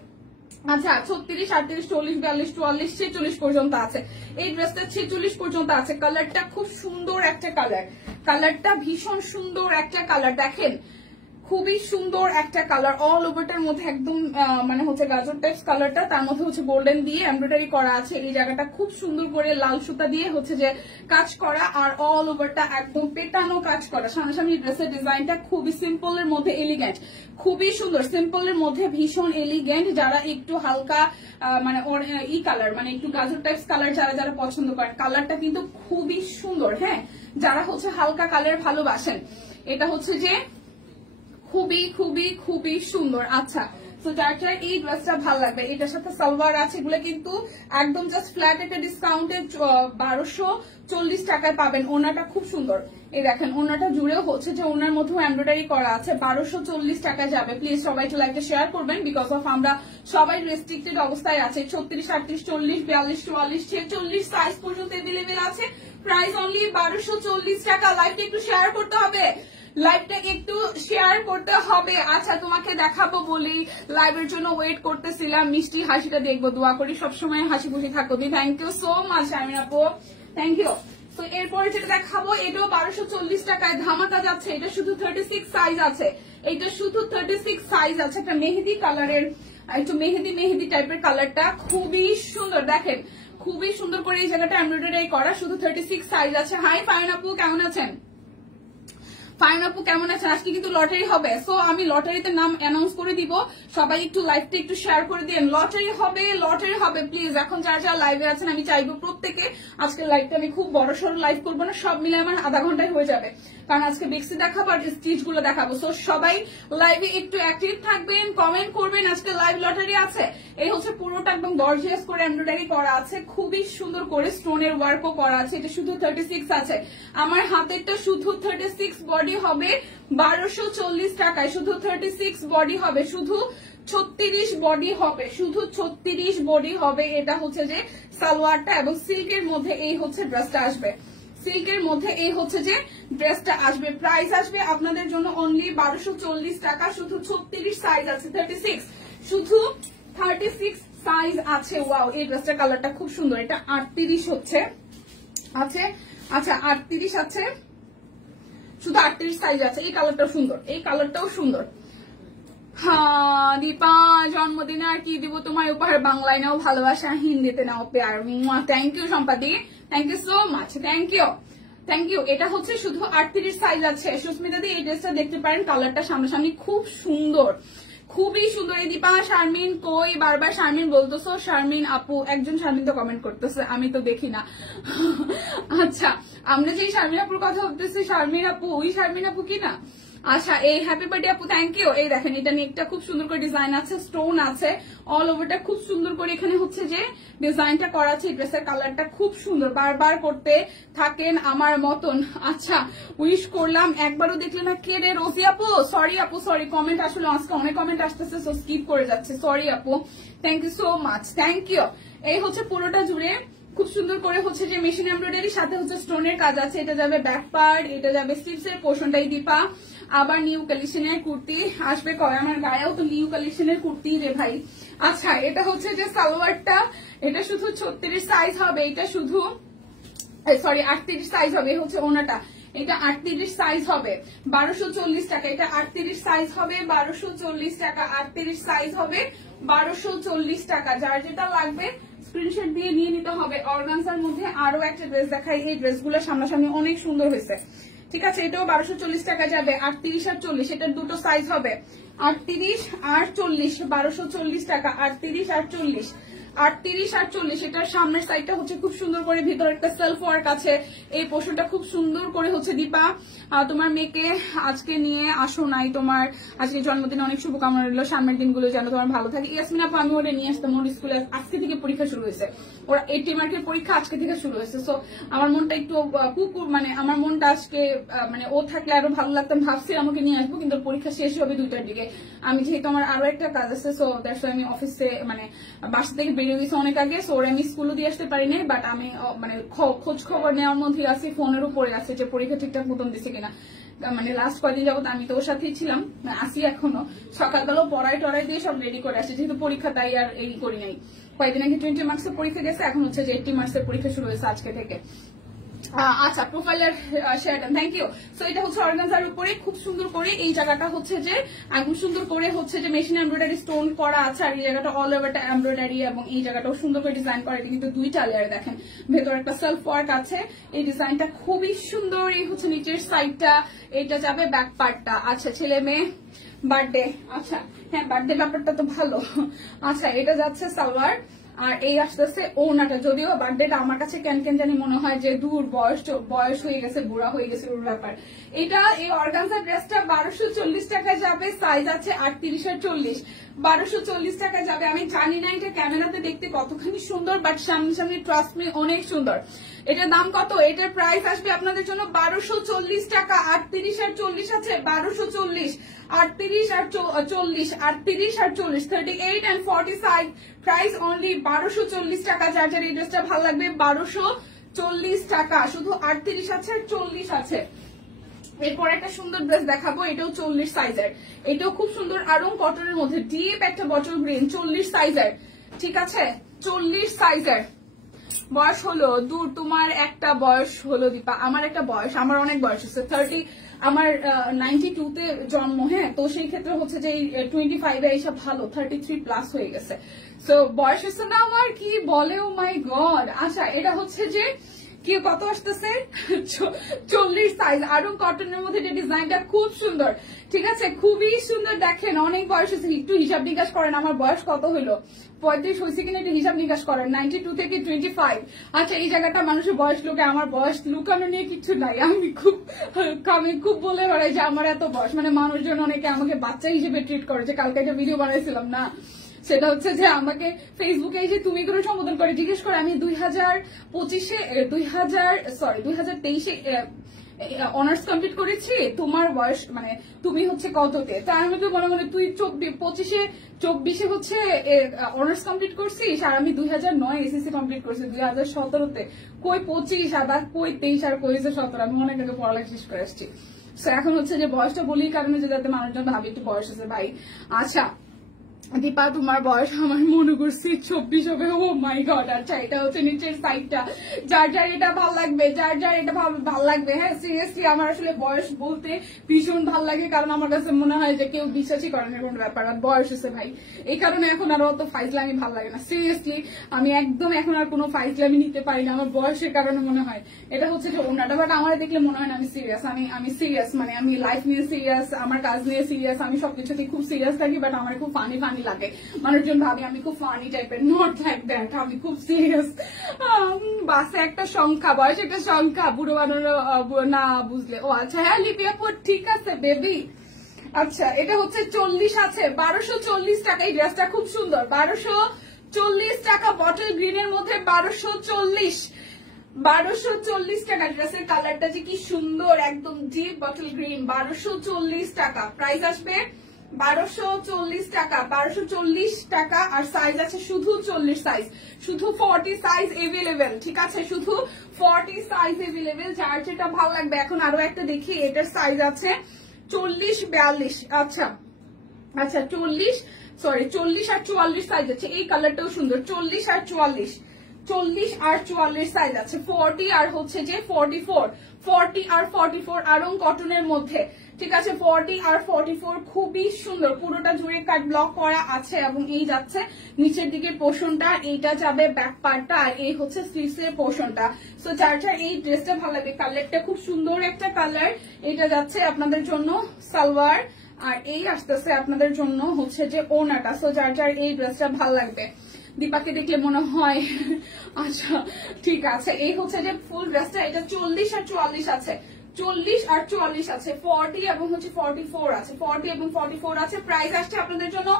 আচ্ছা 36, 38, 40, 42, 44, 46 পর্যন্ত আছে, এই ড্রেসটা 46 পর্যন্ত আছে। কালারটা খুব সুন্দর একটা কালার, কালারটা ভীষণ সুন্দর একটা কালার, দেখেন খুবই সুন্দর একটা কালার, অল ওভারটার মধ্যে একদম মানে হচ্ছে গাজর টাইপস কালারটা, তার মধ্যে হচ্ছে গোল্ডেন দিয়ে এমব্রয়ডারি করা আছে, এই জায়গাটা খুব সুন্দর করে লাল সুতা দিয়ে হচ্ছে যে কাজ করা, আর অল ওভারটা একদম পেটানো কাজ করা। সামনাসামনি ড্রেসের ডিজাইনটা খুবই সিম্পলের মধ্যে এলিগেন্ট, খুবই সুন্দর, সিম্পলের মধ্যে ভীষণ এলিগেন্ট। যারা একটু হালকা মানে ই কালার, মানে একটু গাজর টাইপস কালার যারা যারা পছন্দ করেন, কালারটা কিন্তু খুবই সুন্দর। হ্যাঁ যারা হচ্ছে হালকা কালার ভালোবাসেন, এটা হচ্ছে যে খুবই খুবই খুবই সুন্দর। আচ্ছা তো যার যার এই ড্রেসটা ভালো লাগবে, এটার সাথে সালোয়ার আছে, এগুলো কিন্তু একদম জাস্ট ফ্ল্যাট একটা ডিসকাউন্টে 1240 টাকায় পাবেন। ওনাটা খুব সুন্দর, এই দেখেন ওনাটা জুড়েও হচ্ছে যে ওনার মধ্যেও এমব্রয়ডারি করা আছে, 1240 টাকায় যাবে। প্লিজ সবাই একটু লাইকটা শেয়ার করবেন, বিকজ অফ আমরা সবাই রেস্ট্রিক্টেড অবস্থায় আছে। 36, 38, 40, 42, 44, 46 সাইজ পর্যন্ত এভেলেবেল আছে, প্রাইস অনলি 1240 টাকা। লাইকটা একটু শেয়ার করতে হবে, লাইভটা একটু শেয়ার করতে হবে। আচ্ছা তোমাকে দেখাবো বলি লাইভের জন্য ওয়েট করতেছিলাম, মিষ্টি হাসিটা দেখবো, দোয়া করি সবসময় হাসি খুশি থাকো। Thank you so much Sharmin আপু, থ্যাংক ইউ। তো এরপরে যেটা দেখাবো এটাও 1240 টাকায় ধামাকা যাচ্ছে, এটা শুধু 36 সাইজ আছে, এটা শুধু 36 সাইজ আছে। একটা মেহেদি কালারের, একটু মেহেদি মেহেদি টাইপের কালারটা খুবই সুন্দর, দেখেন খুবই সুন্দর করে এই জায়গাটা এমব্রয়ডারি করা, শুধু 36 সাইজ আছে। হাই ফাইন আপু কেমন আছেন? ফাইন আপু কেমন আছেন? আজকে কিন্তু লটারি হবে, সো আমি লটারিতে নাম অ্যানাউন্স করে দিব, সবাই একটু লাইভটা একটু শেয়ার করে দিন। লটারি হবে, লটারি হবে প্লিজ। এখন যারা যারা লাইভে আছেন আমি চাইবো প্রত্যেকে, আজকে লাইভটা আমি খুব বড় সড়ো লাইভ করবো না, সব মিলে আমার আধা ঘন্টায় হয়ে যাবে, কারণ আজকে বেক্সি দেখাবো আর স্টিচ গুলো দেখাবো। সো সবাই লাইভে একটু অ্যাক্টিভ থাকবেন, কমেন্ট করবেন। আজকে লাইভ লটারি আছে, এই হচ্ছে পুরোটা একদম গর্জিয়াস করে এমব্রয়ডারি করা আছে, খুবই সুন্দর করে স্টোনের ওয়ার্কও করা আছে। এটা শুধু 36 আছে, আমার হাতেরটা শুধু 36 বডি হবে 1240 টাকায়, শুধু 36 বডি হবে, শুধু 36 বডি হবে, শুধু 36 বডি হবে। এটা হচ্ছে যে সালোয়ারটা, এবং সিল্কের মধ্যে এই হচ্ছে ড্রেসটা আসবে, সিল্কের মধ্যে এই হচ্ছে যে ড্রেসটা আসবে। প্রাইস আসবে আপনাদের জন্য অনলি 1240 টাকা, শুধু 36 সাইজ আছে, 36 শুধু 36 সাইজ আছে। ওয়াও এই ড্রেসটার কালারটা খুব সুন্দর, এটা 38 হচ্ছে আছে। আচ্ছা 38 আছে, শুধু 38 সাইজ আছে। এই কালারটাও সুন্দর, এই কালারটাও সুন্দর। হ্যাঁ দীপা, জন্মদিনে আর কি দিব তোমায় উপহার, বাংলায় নাও ভালোবাসা, হিন্দিতে নাও প্যার। Thank you Sampadi, thank you so much, thank you thank you. এটা হচ্ছে শুধু 38 সাইজ আছে। সুস্মিতা দি এই ড্রেসটা দেখতে পারেন, কালারটা সামনাসামনি খুব সুন্দর, খুবই সুন্দর। এই দীপা শারমিন কই, বারবার শারমিন বলতেছো, শারমিন আপু, একজন শারমিন তো কমেন্ট করতেছে, আমি তো দেখি না। আচ্ছা, আমরা যে শারমিন আপুর কথা বলতেছি, শারমিন আপু ওই শারমিন আপু কি না? আচ্ছা, এই হ্যাপি বার্থডে আপু, থ্যাংক ইউ। এই দেখেন, এটা নেকটা খুব সুন্দর করে ডিজাইন আছে, স্টোন আছে অল ওভারটা, খুব সুন্দর করে এখানে হচ্ছে যে ডিজাইনটা করা আছে। ড্রেসের কালারটা খুব সুন্দর, বারবার করতে থাকেন আমার মতন। আচ্ছা, উইশ করলাম, একবারও দেখলে না। কে রে? রোজি আপু, সরি আপু, সরি, কমেন্ট আসলে আজকে অনেক কমেন্ট আসতেছে, সো স্কিপ করে যাচ্ছে, সরি আপু, thank you so much, thank you. এই হচ্ছে পুরোটা জুড়ে খুব সুন্দর করে হচ্ছে যে মেশিন এমব্রয়ডারি, সাথে হচ্ছে স্টোনের কাজ আছে। এটা যাবে ব্যাক পার্ট, এটা যাবে স্লিভস এর পোর্শনটাই দীপা। আবার নিউ কালেকশনের কুর্তি আসবে কবে? আমার গায়েও তো নিউ কালেকশনের কুর্তি রে ভাই। আচ্ছা, এটা হচ্ছে যে সালোয়ারটা, এটা শুধু 36 সাইজ হবে, এটা শুধু সরি 38 সাইজ হবে। হচ্ছে ওনাটা, এটা 38 সাইজ হবে 1240 টাকা। এটা 38 সাইজ হবে 1240 টাকা, 38 সাইজ হবে 1240 টাকা। যার যেটা লাগবে স্ক্রিনশট দিয়ে নিয়ে নিতে হবে। অর্গানজার মধ্যে আরো একটা ড্রেস দেখাই, এই ড্রেসগুলো সামনাসামনি অনেক সুন্দর হয়েছে, ঠিক আছে। এটাও 1240 টাকা যাবে, 38 আর 40, এটার দুটো সাইজ হবে 38 আর 40, 1240 টাকা, 38 আর 40, 38 আর 40। এটার সামনের সাইডটা হচ্ছে খুব সুন্দর করে, ভিতরে একটা সেলফ ওয়ার্ক আছে। এই পোর্শনটা খুব সুন্দর করে হচ্ছে দীপা তোমার মেয়েকে আজকে নিয়ে আসো নাই, তোমার আজকে জন্মদিনে অনেক শুভকামনা রইল, সামনের দিনগুলো যেন তোমার ভালো থাকে। ইয়াসমিন আপু, আমি ওটা নিয়ে আসতাম, ওর স্কুলে আজকে থেকে পরীক্ষা শুরু হয়েছে, ওরা 80 মার্কের পরীক্ষা আজকে থেকে শুরু হয়েছে। সো আমার মনটা একটু মানে আমার মনটা আজকে মানে ও থাকলে আরো ভালো লাগতাম, ভাবছি আমাকে নিয়ে আসবো, কিন্তু পরীক্ষা শেষ হবে 2টার দিকে। আমি যেহেতু আমার আরো একটা কাজ আছে, সো দ্যাটস আমি অফিসে মানে বাসা থেকে বেরিয়ে গেছি অনেক আগে, সো ওরা আমি স্কুলও দিয়ে আসতে পারি নাই। বাট আমি মানে খোঁজ খবর নেওয়ার মধ্যে আছি, ফোনের উপরে আছে যে পরীক্ষা ঠিকঠাক মতন দিছে কিনা। মানে লাস্ট কয়দিন যাবত আমি তো ওর সাথেই ছিলাম, আসি এখনো, সকালবেলাও পড়াই টড়াই দিয়ে সব রেডি করে আসি, যেহেতু পরীক্ষা তাই আর এই করি নাই। কয়েকদিন আগে 20 মার্কসের পরীক্ষা গেছে, এখন হচ্ছে যে 80 মার্কসের পরীক্ষা শুরু হয়েছে আজকে থেকে। আচ্ছা, প্রোফাইলের শেয়ারটা, থ্যাংক ইউ। সো এটা হচ্ছে অর্গানজার উপরে খুব সুন্দর করে এই জায়গাটা হচ্ছে যে একদম সুন্দর করে হচ্ছে যে মেশিন এমব্রয়ডারি স্টোন করা আছে, আর এই জায়গাটা অল ওভারটা এমব্রয়ডারি, এবং এই জায়গাটাও সুন্দর করে ডিজাইন করা। এটা কিন্তু 2টা লেয়ারে, দেখেন ভেতরে একটা সেলফ ওয়ার্ক আছে। এই ডিজাইনটা খুবই সুন্দর। এই হচ্ছে নিচের সাইডটা, এটা যাবে ব্যাক পার্টটা। আচ্ছা, ছেলে মেয়ে বার্থডে, আচ্ছা হ্যাঁ বার্থডে ব্যাপারটা তো ভালো। আচ্ছা, এটা যাচ্ছে সালোয়ার, আর এই আসতেছে ওনাটা। যদিও বার্থডেটা আমার কাছে কেন কেন জানি মনে হয় যে দূর, বয়স হয়ে গেছে, বুড়া হয়ে গেছে ওর ব্যাপার। এটা এই অর্গানজা ড্রেসটা 1240 টাকা যাবে, সাইজ আছে 38 আর 40, 1240 টাকা যাবে। আমি জানি না এটা ক্যামেরাতে দেখতে কতখানি সুন্দর, বাট সামনে সামনে ট্রাস্ট মি অনেক সুন্দর। এটার দাম কত? এটার প্রাইস আসবে আপনাদের জন্য 1240 টাকা। 38 আর 40 আছে, 1240, 38 আর 40, 38 আর 40, 38 and 40 সাইজ, প্রাইস অনলি 1240 টাকা। যার যার এই ড্রেসটা ভালো লাগবে 1240 টাকা। শুধু 38 আছে আর 40 আছে। এরপর একটা সুন্দর ড্রেস দেখাবো, এটাও 40 সাইজের, এটাও খুব সুন্দর আরং কটনের মধ্যে, ডিপ একটা বটল গ্রিন, 40 সাইজের, ঠিক আছে 40 সাইজের। বয়স হলো দূর, তোমার একটা বয়স হলো দীপা, আমার একটা বয়স, আমার অনেক বয়স হচ্ছে 30, আমার 92-তে জন্ম, হ্যাঁ, তো সেই ক্ষেত্রে হচ্ছে যে 25-এ এইসব ভালো, 33 প্লাস হয়ে গেছে। সো বয়স হচ্ছে না আমার, কি বলে, ও মাই গড। আচ্ছা, এটা হচ্ছে যে কি কত আসতেছে 40 সাইজ, আরং কটনের মধ্যে যে ডিজাইনটা খুব সুন্দর, ঠিক আছে, খুবই সুন্দর। দেখেন অনেক বয়স হয়েছে, একটু হিসাব নিকাশ করেন আমার বয়স কত হইলো, 35 হয়েছে কিনা একটু হিসাব নিকাশ করেন। 92 থেকে 25। আচ্ছা, এই জায়গাটা মানুষের বয়স লুকে, আমার বয়স লুকানো নিয়ে কিছু নাই, আমি খুব বলে বেড়াই যে আমার এত বয়স, মানে মানুষজন অনেকে আমাকে বাচ্চা হিসেবে ট্রিট করে। যে কালকে একটা ভিডিও বানাইছিলাম না, সেটা হচ্ছে যে আমাকে ফেসবুকে এই যে তুমি করে সম্বোধন করে জিজ্ঞেস করে, আমি 2023-এ অনার্স কমপ্লিট করেছি, তোমার বয়স মানে তুমি হচ্ছে কততে? তা আমি তো মনে মনে, তুই 24-এ হচ্ছে অনার্স কমপ্লিট করছিস, আর আমি 2009 এসএসসি কমপ্লিট করছি 2017-তে, কই 25 আর কই 23 আর কই 17, আমি অনেক আগে পড়ালেখা শেষ করে আসছি। এখন হচ্ছে যে বয়সটা বলি কারণে যে যাতে মানুষজন ভাবে একটু বয়স আছে ভাই। আচ্ছা, দীপা তোমার বয়স আমার মনে করছি 24 হবে। ও মাই গড। আচ্ছা এটা হচ্ছে নিচের সাইডটা, যার যার এটা ভাল লাগবে, যার যার এটা ভাল লাগবে। হ্যাঁ সিরিয়াসলি আমার আসলে বয়স বলতে ভীষণ ভাল লাগে, কারণ আমার কাছে মনে হয় যে কেউ বিশ্বাসই করে না কোনো ব্যাপার। আর বয়স হচ্ছে ভাই, এই কারণে এখন আর অত ফাইজলামি ভাল লাগে না। সিরিয়াসলি আমি একদম এখন আর কোনো ফাইজলামি নিতে পারি না, আমার বয়সের কারণে মনে হয়। এটা হচ্ছে যে ওনাটা, বাট আমার দেখলে মনে হয় না আমি সিরিয়াস। আমি সিরিয়াস, মানে আমি লাইফ নিয়ে সিরিয়াস, আমার কাজ নিয়ে সিরিয়াস, আমি সবকিছুতে খুব সিরিয়াস থাকি। বাট আমার খুব ফানি লাগে, মানুষজন ভাবে আমি খুব ফানি টাইপের, নট লাইক দ্যাট, আমি খুব সিরিয়াস। বাসে একটা সংখ্যা, বয়স একটা সংখ্যা, বুড়ো বানানো না বুঝলে। ও আচ্ছা হ্যাঁ লিপিয়াপুর ঠিক আছে বেবি। আচ্ছা এটা হচ্ছে 40 আছে, 1240 টাকা। এই ড্রেসটা খুব সুন্দর, 1240 টাকা, বটল গ্রিনের মধ্যে 1240 টাকা। ড্রেসের কালারটা যে কি সুন্দর, একদম ডিপ বটল গ্রিন, 1240 টাকা। প্রাইস আসবে 1240 টাকা, 1240 টাকা। আর সাইজ আছে শুধু 40 সাইজ, শুধু 40 সাইজ এভেলেবেল, ঠিক আছে, শুধু 40 সাইজ এভেলেবেল। যার যেটা ভালো লাগবে। এখন আরো একটা দেখি, এটার সাইজ আছে 40-42। আচ্ছা আচ্ছা 40 আর 44 সাইজ আছে। এই কালারটাও সুন্দর, 40 আর 44 সাইজ আছে। 40 আর হচ্ছে যে 40 আর 44 আরং কটনের মধ্যে, ঠিক আছে। 40 আর 44 খুবই সুন্দর, পুরোটা জুড়ে কাট ব্লক করা আছে এবং এই যাচ্ছে নিচের দিকে পোর্শনটা, এইটা যাবে ব্যাক পার্টটা, আর এই হচ্ছে স্লিভস এর পোর্শনটা। সো যার যার এই ড্রেসটা ভালো লাগবে, কালারটা খুব সুন্দর একটা কালার। এটা যাচ্ছে আপনাদের জন্য সালোয়ার, আর এই আসতেছে আপনাদের জন্য হচ্ছে যে ওড়নাটা। সো যার যার এই ড্রেসটা ভালো লাগবে। দীপাকে দেখলে মনে হয় আচ্ছা ঠিক আছে। এই হচ্ছে যে ফুল ড্রেসটা, এটা 40 আর 44 আছে, 40 আর 44 আছে, 40 এবং হচ্ছে 44 আছে, 40 এবং 44 আছে। প্রাইস আসছে আপনাদের জন্য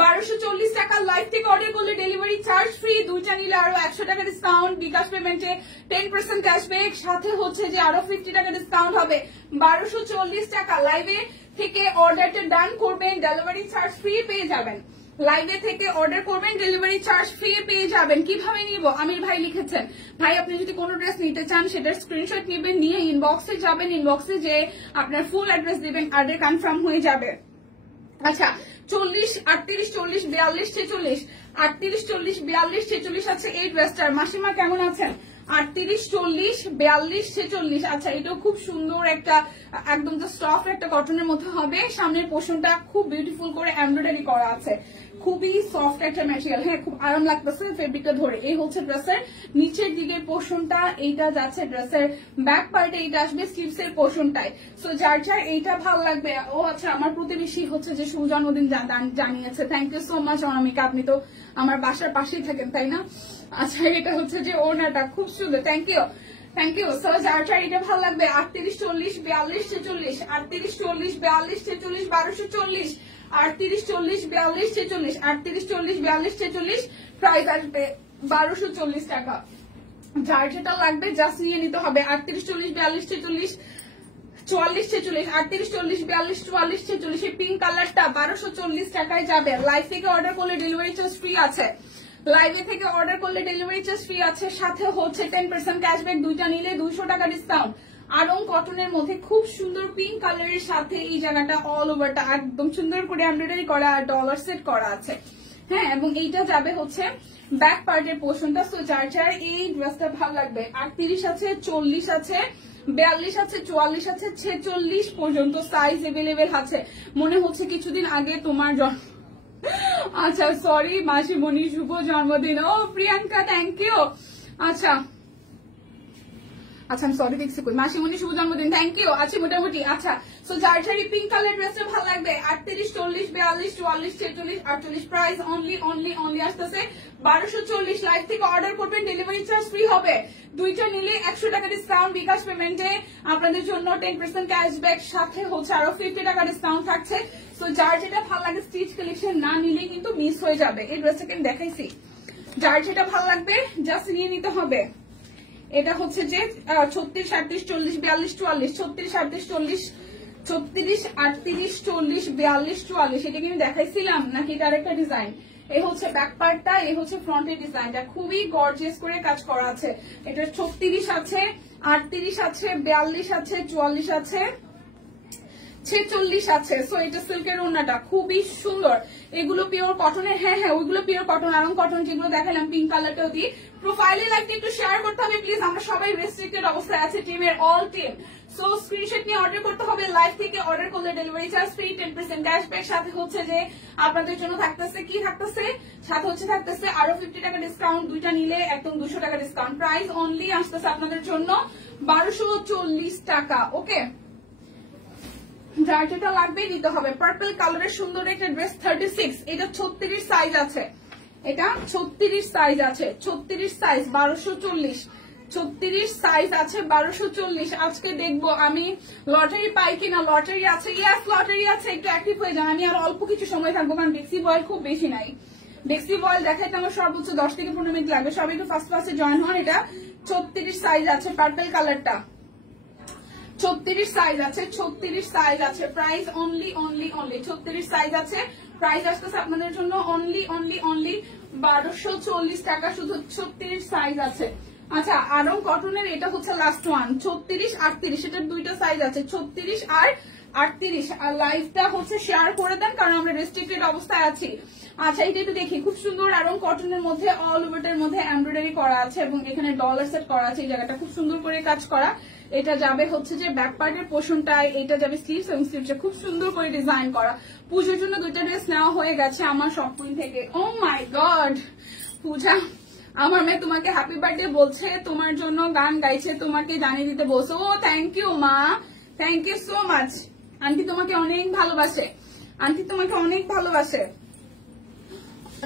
1240 টাকা। লাইভ থেকে অর্ডার করলে ডেলিভারি চার্জ ফ্রি, দুইটা নিলে আরো 100 টাকা ডিসকাউন্ট, বিকাশ পেমেন্টে 10% ক্যাশব্যাক, সাথে হচ্ছে যে আরো 50 টাকা ডিসকাউন্ট হবে। 1240 টাকা। লাইভে থেকে অর্ডারটা ডান করবেন, ডেলিভারি চার্জ ফ্রি পেয়ে যাবেন। লাইভে থেকে অর্ডার করবেন, ডেলিভারি চার্জ ফ্রি পেয়ে যাবেন। কিভাবে নিব? আমির ভাই লিখেছেন, ভাই আপনি যদি কোনো ড্রেস নিতে চান সেটার স্ক্রিনশট নেবেন, নিয়ে ইনবক্সে যাবেন, ইনবক্সে যে আপনার ফুল অ্যাড্রেস দিবেন, অর্ডার কনফার্ম হয়ে যাবে। আচ্ছা 40, 38, 40, 42, 46, 38, 40, 42, 46 আছে এই ড্রেসটার। মাসিমা কেমন আছেন? 38, 40, 42, 46। আচ্ছা এটাও খুব সুন্দর একটা, একদম সফট একটা কটনের মধ্যে হবে। সামনের পোর্শনটা খুব বিউটিফুল করে এমব্রয়ডারি করা আছে, খুবই সফট একটা ম্যাটেরিয়াল। হ্যাঁ খুব আরাম লাগতেছে ফেব্রিকটা ধরে। এই হচ্ছে ড্রেসের নিচের দিকের পোর্শনটা, এইটা যাচ্ছে ড্রেসের ব্যাক পার্টে, এইটা আসবে স্লিভস এর পোর্শনটাই। সো যার যার এইটা ভালো লাগবে। ও আচ্ছা আমার প্রতিবেশী হচ্ছে যে শুভ জন্মদিন জানিয়েছে, থ্যাংক ইউ সো মাচ অনামিকা, আপনি তো আমার বাসার পাশেই থাকেন তাই না? আচ্ছা এটা হচ্ছে যে ওড়নাটা খুব সুন্দর, thank you thank you. So যার যার এটা ভালো লাগবে 38, 40, 42, 46, 38, 40, 42, 46, 1240, 38, 40, 42, 46, 38, 40, 42, 46। প্রাইস আসবে 1240 টাকা। যার যেটা লাগবে জাস্ট নিয়ে নিতে হবে। 38, 40, 42, 46, 44, 46, 38, 40, 42, 44, 46। এই পিঙ্ক কালারটা 1240 টাকায় যাবে। লাইভ থেকে অর্ডার করলে ডেলিভারি চার্জ ফ্রি আছে, লাইভে থেকে অর্ডার করলে ডেলিভারি চার্জ ফ্রি আছে, সাথে হচ্ছে 10% ক্যাশব্যাক, দুইটা নিলে 200 টাকা ডিসকাউন্ট। আরং কটনের মধ্যে খুব সুন্দর পিঙ্ক কালারের সাথে এই জায়গাটা অল ওভারটা একদম সুন্দর করে এমব্রয়ডারি করা, ডলার সেট করা আছে। হ্যাঁ এবং এইটা যাবে হচ্ছে ব্যাক পার্টের পোর্শনটা। সো যার যার এই ড্রেসটা ভালো লাগবে, 38 আছে, 40 আছে, 42 আছে, 44 আছে, 46 পর্যন্ত সাইজ এভেলেবেল আছে। মনে হচ্ছে কিছুদিন আগে তোমার আচ্ছা সরি মাসিমণি শুভ জন্মদিন। ও প্রিয়াঙ্কা থ্যাংক ইউ। আচ্ছা আচ্ছা আমি সরি দেখছি কই, মাসিমণি শুভ জন্মদিন, থ্যাংক ইউ। আচ্ছা মোটামুটি। আচ্ছা সো যার যার পিঙ্ক কালার ড্রেসটা ভালো লাগবে 38, 40, 42, 44, 46, 48। প্রাইস অনলি আসতেছে 1240। লাইভ থেকে অর্ডার করবেন, ডেলিভারি চার্জ ফ্রি হবে, দুইটা নিলে 100 টাকা ডিসকাউন্ট, বিকাশ পেমেন্টে আপনাদের জন্য 10% ক্যাশব্যাক, সাথে হচ্ছে আরো 50 টাকা ডিসকাউন্ট থাকছে। সো যার যেটা ভালো লাগে স্টিচ কালেকশন না নিলে কিন্তু মিস হয়ে যাবে। এই ড্রেসটাকে আমি দেখাইছি, যার যেটা ভালো লাগবে জাস্ট নিয়ে নিতে হবে। এটা হচ্ছে যে 36, 38, 40, 42, 44, 36, 38, 40, 36, 38, 40, 42, 44। এটা কি আমি দেখাইছিলাম নাকি এটা আরেকটা ডিজাইন? এই হচ্ছে ব্যাক পার্টটা, এই হচ্ছে ফ্রন্টের ডিজাইনটা, খুবই গর্জিয়াস করে কাজ করা আছে। এটা 36 আছে, 38 আছে, 42 আছে, 44 আছে, 46 আছে। সো এটা সিল্কের ওড়নাটা খুবই সুন্দর, এগুলো পিওর কটনের। হ্যাঁ হ্যাঁ ওইগুলো পিওর কটন, আরং কটন যেগুলো দেখালাম পিঙ্ক কালারটাও দিয়ে। প্রোফাইলে লাইকটা একটু শেয়ার করতে হবে প্লিজ, আমরা সবাই রেস্ট্রিক্টেড অবস্থায় আছে টিমের, অল টিম। সো স্ক্রিনশট নিয়ে অর্ডার করতে হবে, লাইভ থেকে অর্ডার করলে ডেলিভারি চার্জ ফ্রি, 10% ক্যাশব্যাক, সাথে হচ্ছে যে আপনাদের জন্য থাকতেছে কি থাকতেছে, সাথে হচ্ছে থাকতেছে আরো 50 টাকা ডিসকাউন্ট, দুইটা নিলে একদম 200 টাকা ডিসকাউন্ট। প্রাইস অনলি আসতেছে আপনাদের জন্য 1240 টাকা। ওকে, যার যেটা লাগবে নিতে হবে। পার্পল কালারের সুন্দর একটা ড্রেস 36, এটা 36 সাইজ আছে, এটা 36 সাইজ আছে, 36 সাইজ 1240, 36 সাইজ আছে 1240। আজকে দেখবো আমি লটারি পাই কিনা। লটারি আছে, ইয়াস লটারি আছে, একটু অ্যাক্টিভ হয়ে যান। আমি আর অল্প কিছু সময় থাকবো, কারণ ডেক্সি বয়েল খুব বেশি নাই। ডেক্সি বয়েল দেখাইতে আমার সর্বোচ্চ 10 থেকে 15 মিনিট লাগবে। সবাই একটু ফার্স্ট ফার্স্টে জয়েন হন। এটা 36 সাইজ আছে, পার্পল কালারটা 36 সাইজ আছে, 36 সাইজ আছে। প্রাইস অনলি 36 সাইজ আছে। প্রাইস আসতেছে আপনাদের জন্য অনলি 1240 টাকা, শুধু 36 সাইজ আছে। আচ্ছা, আরং কটনের এটা হচ্ছে লাস্ট ওয়ান, 36 38, এটার দুইটা সাইজ আছে, 36 আর 38। আর লাইভটা হচ্ছে শেয়ার করে দেন, কারণ আমরা রেস্ট্রিক্টেড অবস্থায় আছি। আচ্ছা, এটা একটু দেখি, খুব সুন্দর আরং কটনের মধ্যে অল ওভারটার মধ্যে এমব্রয়ডারি করা আছে এবং এখানে ডলার সেট করা আছে। এই জায়গাটা খুব সুন্দর করে কাজ করা। এটা যাবে হচ্ছে যে ব্যাক পার্টের পোর্শনটায়, এটা যাবে স্লিভস এবং স্লিভসটা খুব সুন্দর করে ডিজাইন করা। পুজোর জন্য দুইটা ড্রেস নেওয়া হয়ে গেছে আমার শপিং থেকে। ও মাই গড, পূজা আমার মেয়ে তোমাকে হ্যাপি বার্থডে বলছে, তোমার জন্য গান গাইছে, তোমাকে জানিয়ে দিতে বলছো। ও থ্যাংক ইউ মা, thank you so much. Aunty তোমাকে অনেক ভালোবাসে, আন্টি তোমাকে অনেক ভালোবাসে।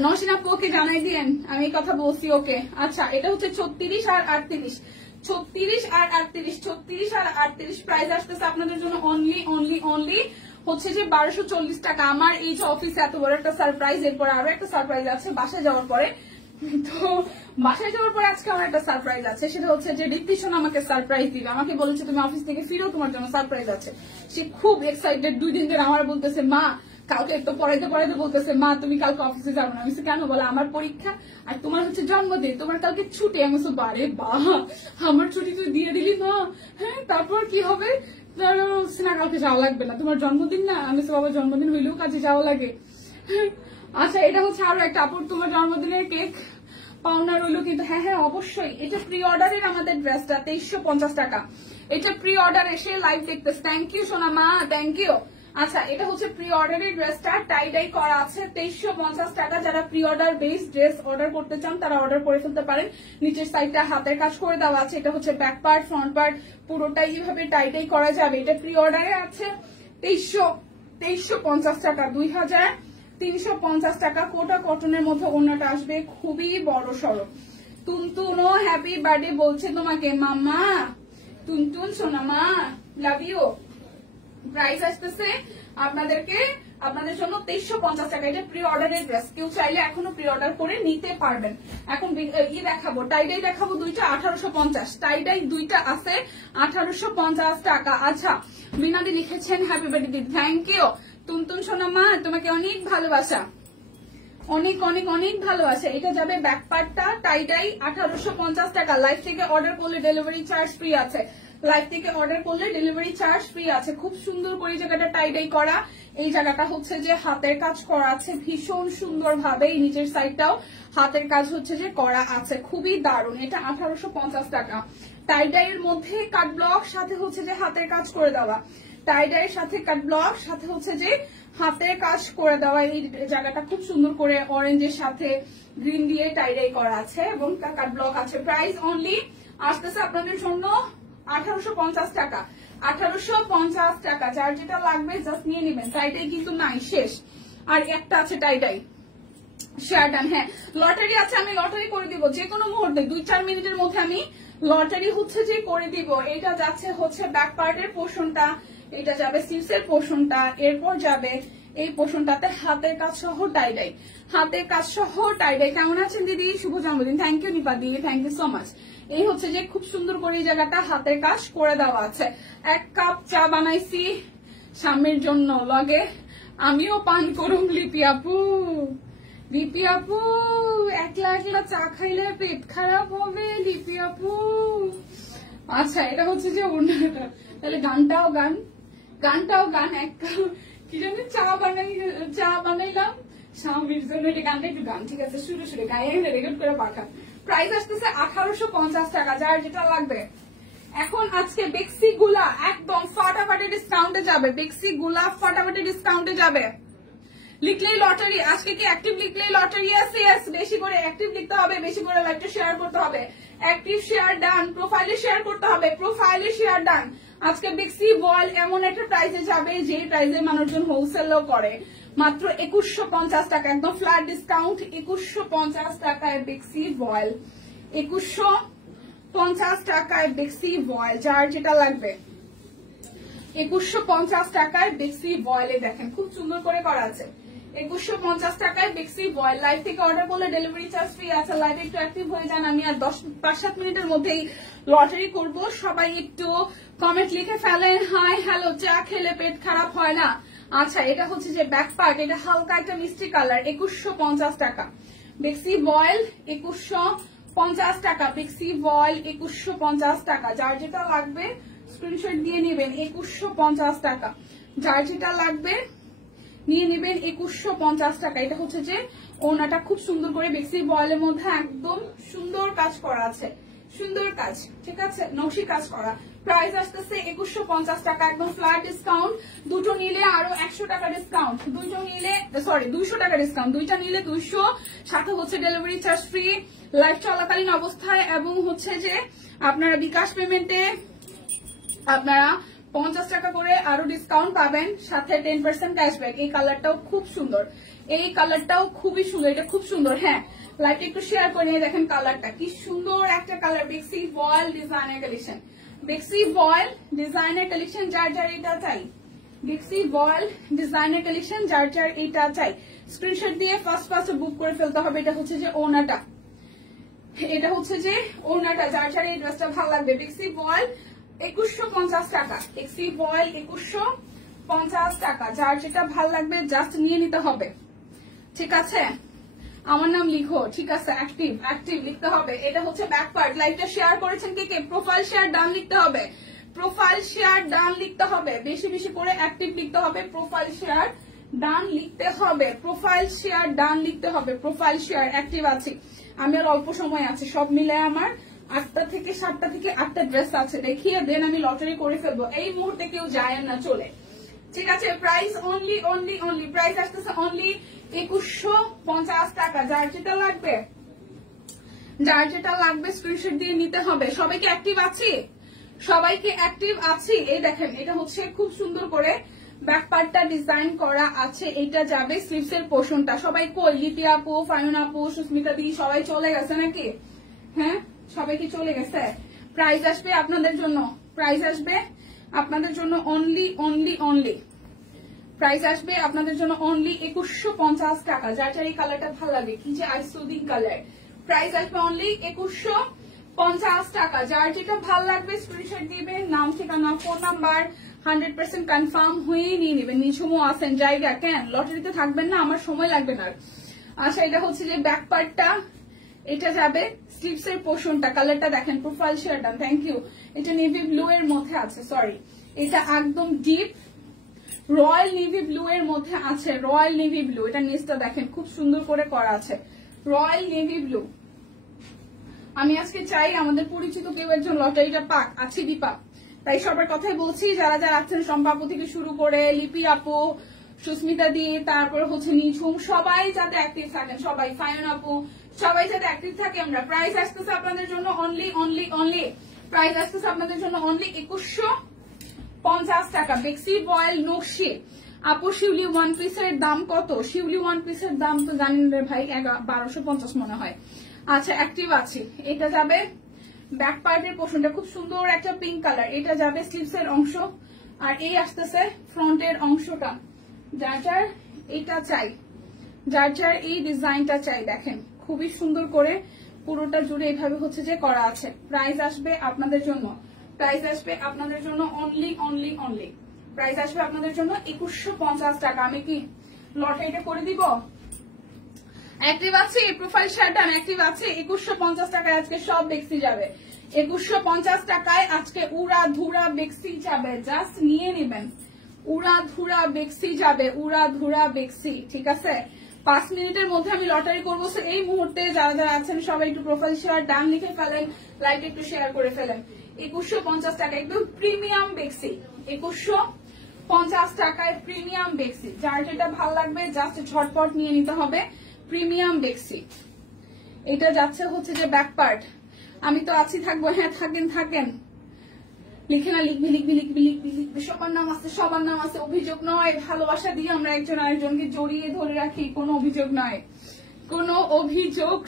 নসিনা আপুকে জানাই দিয়েন আমি এই কথা বলছি। ওকে, আচ্ছা, এটা হচ্ছে 36 আর 38, 36 আর 38, 36 আর 38। প্রাইস আসতেছে আপনাদের জন্য অনলি হচ্ছে যে 1240 টাকা। আমার এই যে অফিসে এত বড় একটা সারপ্রাইজ, এরপরে আরো একটা সারপ্রাইজ আছে বাসায় যাওয়ার পরে। তো বাসায় যাওয়ার পরে আজকে আমার একটা সারপ্রাইজ আছে, সেটা হচ্ছে যে ঋত্বিশন আমাকে সারপ্রাইজ দিবে। আমাকে বলেছে তুমি অফিস থেকে ফিরো, তোমার জন্য সারপ্রাইজ আছে। সে খুব এক্সাইটেড, 2 দিন ধরে আমার বলতেছে মা কালকে একটু পড়াইতে বলতেছে মা তুমি কালকে অফিসে যাবো না। আমি কেন, বলে আমার পরীক্ষা আর তোমার হচ্ছে জন্মদিন, তোমার কালকে ছুটি। আমি বলছি বারে বাহ, আমার ছুটি তুই দিয়ে দিলি মা। হ্যাঁ, তারপর কি হবে? না কালকে যাওয়া লাগবে না, তোমার জন্মদিন না। আমি বাবা জন্মদিন হইলেও কাজে যাওয়া লাগে। আচ্ছা, এটা হচ্ছে আরো একটা আপুর তোমার জন্মদিনের কেক পাওনা রইলো কিন্তু। হ্যাঁ হ্যাঁ অবশ্যই, এটা প্রি অর্ডারের আমাদের ড্রেসটা 2350 টাকা। এটা প্রি অর্ডার এসে লাইভ দেখতেছে। থ্যাংক ইউ সোনা মা, থ্যাংক ইউ। আচ্ছা, এটা হচ্ছে প্রি অর্ডারের ড্রেসটা, টাই ডাই করা আছে, 2350 টাকা। যারা pre order base dress order করতে চান তারা অর্ডার করে ফেলতে পারেন। নিচের সাইডটা হাতের কাজ করে দেওয়া আছে। এটা হচ্ছে ব্যাক পার্ট, ফ্রন্ট পার্ট পুরোটাই এইভাবে টাই ডাই করা যাবে। এটা প্রি অর্ডারে আছে 2350 টাকা, 2350 টাকা। কোটা কটনের মধ্যে ওড়নাটা আসবে খুবই বড় সড়ো। তুনতুনও হ্যাপি বার্থডে বলছে তোমাকে মাম্মা, তুনতুন সোনামা লাভ ইউ। প্রাইস আসতেছে আপনাদের জন্য 2350 টাকা। এটা প্রি অর্ডারের ড্রেস, কেউ চাইলে এখনো প্রি অর্ডার করে নিতে পারবেন। এখন দেখাবো, টাইডাই দেখাবো দুইটা 1850, টাইডাই দুইটা আছে 1850 টাকা। আচ্ছা, বিনাদি লিখেছেন হ্যাপি বার্থডে, থ্যাংক ইউ। তুনতুন সোনামা তোমাকে অনেক ভালোবাসা, অনেক অনেক অনেক ভালোবাসা। এটা যাবে ব্যাক পার্টটা, টাইডাই 1850 টাকা। লাইভ থেকে অর্ডার করলে ডেলিভারি চার্জ ফ্রি আছে, লাইভ থেকে অর্ডার করলে ডেলিভারি চার্জ ফ্রি আছে। খুব সুন্দর করে এই জায়গাটা টাইডাই করা। এই জায়গাটা হচ্ছে যে হাতের কাজ করা আছে ভীষণ সুন্দর ভাবে। এই নিচের সাইডটাও হাতের কাজ হচ্ছে যে করা আছে, খুবই দারুণ। এটা 1850 টাকা। টাইডাইয়ের মধ্যে কাট ব্লক, সাথে হচ্ছে যে হাতের কাজ করে দেওয়া। টাইডাইয়ের সাথে কাট ব্লক, সাথে হচ্ছে যে হাতের কাজ করে দেওয়া। এই জায়গাটা খুব সুন্দর করে অরেঞ্জের সাথে গ্রিন দিয়ে টাইডাই করা আছে এবং কাট ব্লক আছে। প্রাইস অনলি আসতেছে আপনাদের জন্য 1850 টাকা, 1850 টাকা। যার যেটা লাগবে জাস্ট নিয়ে নেবেন। টাইডাই কিন্তু নাই, শেষ। আর একটা আছে টাইডাই শার্টান। হ্যাঁ, লটারি আছে, আমি লটারি করে দিব যে কোনো মুহূর্তে, 2-4 মিনিটের মধ্যে আমি লটারি হচ্ছে যে করে দিব। এটা যাচ্ছে হচ্ছে ব্যাক পার্টের পোর্শনটা, এটা যাবে স্লিভসের পোর্শনটা, এরপর যাবে এই পোর্শনটাতে হাতের কাজ সহ টাইডাই, হাতের কাজ সহ টাইডাই। কেমন আছেন দিদি? শুভ জন্মদিন। থ্যাংক ইউ নিপা দিদি, থ্যাংক ইউ সো মাচ। এই হচ্ছে যে খুব সুন্দর করে এই জায়গাটা হাতের কাজ করে দেওয়া আছে। 1 কাপ চা বানাইছি স্বামীর জন্য, লগে আমিও পান করুম। লিপি আপু, লিপি আপু একলা একলা চা খাইলে পেট খারাপ হবে লিপি আপু। আচ্ছা, এটা হচ্ছে যে ওড়নাটা, তাহলে গানটাও গান, গানটাও গান এক কি জানি চা বানাইলাম স্বামীর জন্য, এটা গানটা একটু গান, ঠিক আছে, শুরু গায়ে রেকর্ড করে পাঠান। প্রাইস আসতেছে 1850 টাকা, যার যেটা লাগবে। এখন আজকে বেক্সি গুলা একদম ফাটাফাটি ডিসকাউন্টে যাবে, বেক্সি গুলা ফাটাফাটি ডিসকাউন্টে যাবে। লিখলেই লটারি, আজকে কি অ্যাক্টিভ লিখলেই লটারি আছে? বেশি করে অ্যাক্টিভ লিখতে হবে, বেশি করে লাইভটা শেয়ার করতে হবে। অ্যাক্টিভ শেয়ার ডান, প্রোফাইলে শেয়ার করতে হবে, প্রোফাইলে শেয়ার ডান। আজকে বেক্সি বল এমন একটা প্রাইসে যাবে যে প্রাইসে মানুষজন হোলসেলও করে, মাত্র 2150 টাকা, একদম ফ্ল্যাট ডিসকাউন্ট। 2150 টাকায় বেক্সি বল, 2150 টাকায় বেক্সি বল, যার যেটা লাগবে। 2150 টাকায় বেক্সি বয়েলে দেখেন খুব সুন্দর করে করা আছে। 2150 টাকায় বেক্সি বয়েল। লাইভ থেকে অর্ডার করলে ডেলিভারি চার্জ ফ্রি আছে। লাইভে একটু অ্যাক্টিভ হয়ে যান, আমি আর 5-7 মিনিটের মধ্যেই লটারি করব। সবাই একটু কমেন্ট লিখে ফেলেন, হাই হ্যালো, চা খেলে পেট খারাপ হয় না। আচ্ছা, এটা হচ্ছে যে ব্যাক পার্ট, এটা হালকা একটা মিষ্টি কালার, 2150 টাকা বেক্সি বয়েল, 2150 টাকা বেক্সি বয়েল, 2150 টাকা। যার যেটা লাগবে স্ক্রিনশট দিয়ে নেবেন, 2150 টাকা। যার যেটা লাগবে নিয়ে নেবেন, 2150 টাকা। এটা হচ্ছে যে ওনাটা খুব সুন্দর করে বেক্সি বয়েলের মধ্যে একদম সুন্দর কাজ করা আছে, সুন্দর কাজ, ঠিক আছে, নকশি কাজ করা। প্রাইস আসতেছে 2150 টাকা, একদম ফ্ল্যাট ডিসকাউন্ট। দুটো নিলে আরো 100 টাকা ডিসকাউন্ট, 200 টাকা ডিসকাউন্ট, দুইটা নিলে 200, সাথে হচ্ছে ডেলিভারি চার্জ ফ্রি লাইভ চলাকালীন অবস্থায়। এবং হচ্ছে যে আপনারা বিকাশ পেমেন্টে আপনারা 50 টাকা করে আরো ডিসকাউন্ট পাবেন, সাথে 10% ক্যাশব্যাক। এই কালারটাও খুব সুন্দর, এই কালারটাও খুবই সুন্দর, এটা খুব সুন্দর। হ্যাঁ, লাইভটা একটু শেয়ার করে নিয়ে দেখেন কালারটা কি সুন্দর একটা কালার। বেক্সি বয়েল ডিজাইনার কালেকশন, বেক্সি বয়েল ডিজাইনার কালেকশন, যার যার এটা চাই। বেক্সি বয়েল ডিজাইনার কালেকশন, যার যার এটা চাই স্ক্রিনশট দিয়ে ফার্স্ট বুক করে ফেলতে হবে। এটা হচ্ছে যে ওনাটা, এটা হচ্ছে যে ওনাটা, যার যার এই ড্রেসটা ভালো লাগবে। বেক্সি বয়েল 2150 টাকা, বেক্সি বয়েল 2150 টাকা। যার যেটা ভাল লাগবে জাস্ট নিয়ে নিতে হবে, ঠিক আছে। আমার নাম লিখো, ঠিক আছে, অ্যাক্টিভ লিখতে হবে। এটা হচ্ছে ব্যাক পার্ট। লাইভটা শেয়ার করেছেন কে কে? প্রোফাইল শেয়ার ডান লিখতে হবে, প্রোফাইল শেয়ার ডান লিখতে হবে, বেশি বেশি করে অ্যাক্টিভ লিখতে হবে, প্রোফাইল শেয়ার ডান লিখতে হবে, প্রোফাইল শেয়ার ডান লিখতে হবে, প্রোফাইল শেয়ার। অ্যাক্টিভ আছি আমি, আর অল্প সময় আছে, সব মিলে আমার 8টা থেকে 7টা থেকে 8টা ড্রেস আছে, দেখিয়ে দেন আমি লটারি করে ফেলবো। এই মুহূর্তে কেউ যায় না, চলে, ঠিক আছে। প্রাইস অনলি প্রাইস আসতেছে অনলি 2150 টাকা। যার যেটা লাগবে, যার যেটা লাগবে স্ক্রিনশট দিয়ে নিতে হবে। সবাইকে অ্যাক্টিভ আছি, সবাইকে অ্যাক্টিভ আছি। এই দেখেন, এটা হচ্ছে খুব সুন্দর করে ব্যাক পার্টটা ডিজাইন করা আছে। এটা যাবে স্লিভস এর পোর্শনটা। সবাই কই? লিপি আপু, ফায়ুন আপু, সুস্মিতা দি সবাই চলে গেছে নাকি? হ্যাঁ, সবাই কি চলে গেছে? প্রাইস আসবে আপনাদের জন্য, প্রাইস আসবে আপনাদের জন্য অনলি প্রাইস আসবে আপনাদের জন্য অনলি 2150 টাকা। যার যার এই কালারটা ভালো লাগে, কি যে আইসুদিং কালার, প্রাইস আসবে অনলি 2150 টাকা। যার যেটা ভালো লাগবে স্ক্রিনশট দিবেন, নাম, ঠিকানা, ফোন নাম্বার 100% কনফার্ম হয়ে নিয়ে নেবেন। নিঝুমও আছেন, জায়গা কেন লটারিতে থাকবেন না? আমার সময় লাগবে না। আচ্ছা, এটা হচ্ছে যে ব্যাক পার্টটা, এটা যাবে স্লিভস এর পোর্শনটা। কালারটা দেখেন, profile share done, thank you. এটা নেভি ব্লু এর মধ্যে আছে, সরি, এটা একদম ডিপ রয়্যাল নেভি ব্লু এর মধ্যে আছে, রয়্যাল নেভি ব্লু। এটা নিচটা দেখেন খুব সুন্দর করে করা আছে, রয়্যাল নেভি ব্লু। আমি আজকে চাই আমাদের পরিচিত কেউ একজন লটারিটা পাক, আছে দীপা, তাই সবার কথাই বলছি। যারা যারা আছেন, সম্পাপু থেকে শুরু করে লিপি আপু, সুস্মিতা দি, তারপর হচ্ছে নিঝুম, সবাই যাতে অ্যাক্টিভ থাকেন, সবাই, ফায়ুন আপু, সবাই যাতে অ্যাক্টিভ থাকে আমরা। প্রাইস আসতেছে আপনাদের জন্য অনলি প্রাইস আসতেছে আপনাদের জন্য অনলি 2150 টাকা। বেক্সি বয়েল নকশি। আপু, শিউলি ওয়ান পিসের দাম কত? শিউলি ওয়ান পিসের দাম তো জানেন রে ভাই, 1250 মনে হয়। আচ্ছা, অ্যাক্টিভ আছি। এটা যাবে ব্যাক পার্টের পোর্শনটা, খুব সুন্দর একটা পিঙ্ক কালার। এটা যাবে স্লিভস এর অংশ, আর এই আসতেছে ফ্রন্টের অংশটা। যার যার এটা চাই, যার যার এই ডিজাইনটা চাই, দেখেন খুবই সুন্দর করে পুরোটা জুড়ে এইভাবে হচ্ছে যে করা আছে। প্রাইস আসবে আপনাদের জন্য, প্রাইস আসবে আপনাদের জন্য অনলি প্রাইস আসবে আপনাদের জন্য 2150 টাকা। আমি কি লটারিটা করে দিব? অ্যাক্টিভ আছে, প্রোফাইল শেয়ারটা অ্যাক্টিভ আছে। 2150 টাকায় আজকে সব বেক্সি যাবে, 2150 টাকায় আজকে উড়া ধুরা বেক্সি যাবে। জাস্ট নিয়ে নেবেন, উড়াধুরা বেক্সি যাবে, উড়াধুরা বেক্সি, ঠিক আছে। 5 মিনিটের মধ্যে আমি লটারি করবো। এই মুহূর্তে যারা যারা আছেন সবাই একটু প্রোফাইল শেয়ার ডান লিখে ফেলেন, লাইক একটু শেয়ার করে ফেলেন। 2150 টাকা একদম প্রিমিয়াম বেক্সি, 2150 টাকায় প্রিমিয়াম বেক্সি। যার যেটা ভালো লাগবে জাস্ট ঝটপট নিয়ে নিতে হবে। প্রিমিয়াম বেক্সি, এটা যাচ্ছে হচ্ছে যে ব্যাক পার্ট। আমি তো আছি, থাকবো, হ্যাঁ থাকেন থাকেন, লিখে না, লিখবি লিখবি লিখবি লিখবি লিখবি, সবার নাম আছে, সবার নাম আছে। অভিযোগ নয়, ভালোবাসা দিয়ে আমরা একজন আরেকজনকে জড়িয়ে ধরে রাখি, কোনো অভিযোগ নয়, কোনো অভিযোগ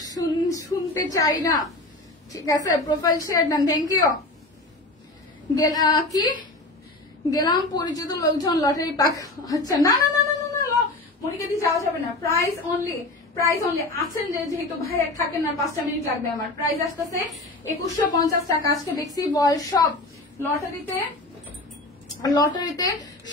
শুনতে চাই না, ঠিক আছে। প্রোফাইল শেয়ার দেন, থ্যাংক ইউ। কি গেলাম পরিচিত লোকজন লটারি পাক, আচ্ছা না না না না না না মনিকাদি যাওয়া যাবে না। প্রাইস অনলি, প্রাইস অনলি আছেন যেহেতু ভাই থাকেন না, 5টা মিনিট লাগবে আমার। প্রাইস আসতেছে 2150 টাকা। আজকে দেখছি বয়স সব লটারিতে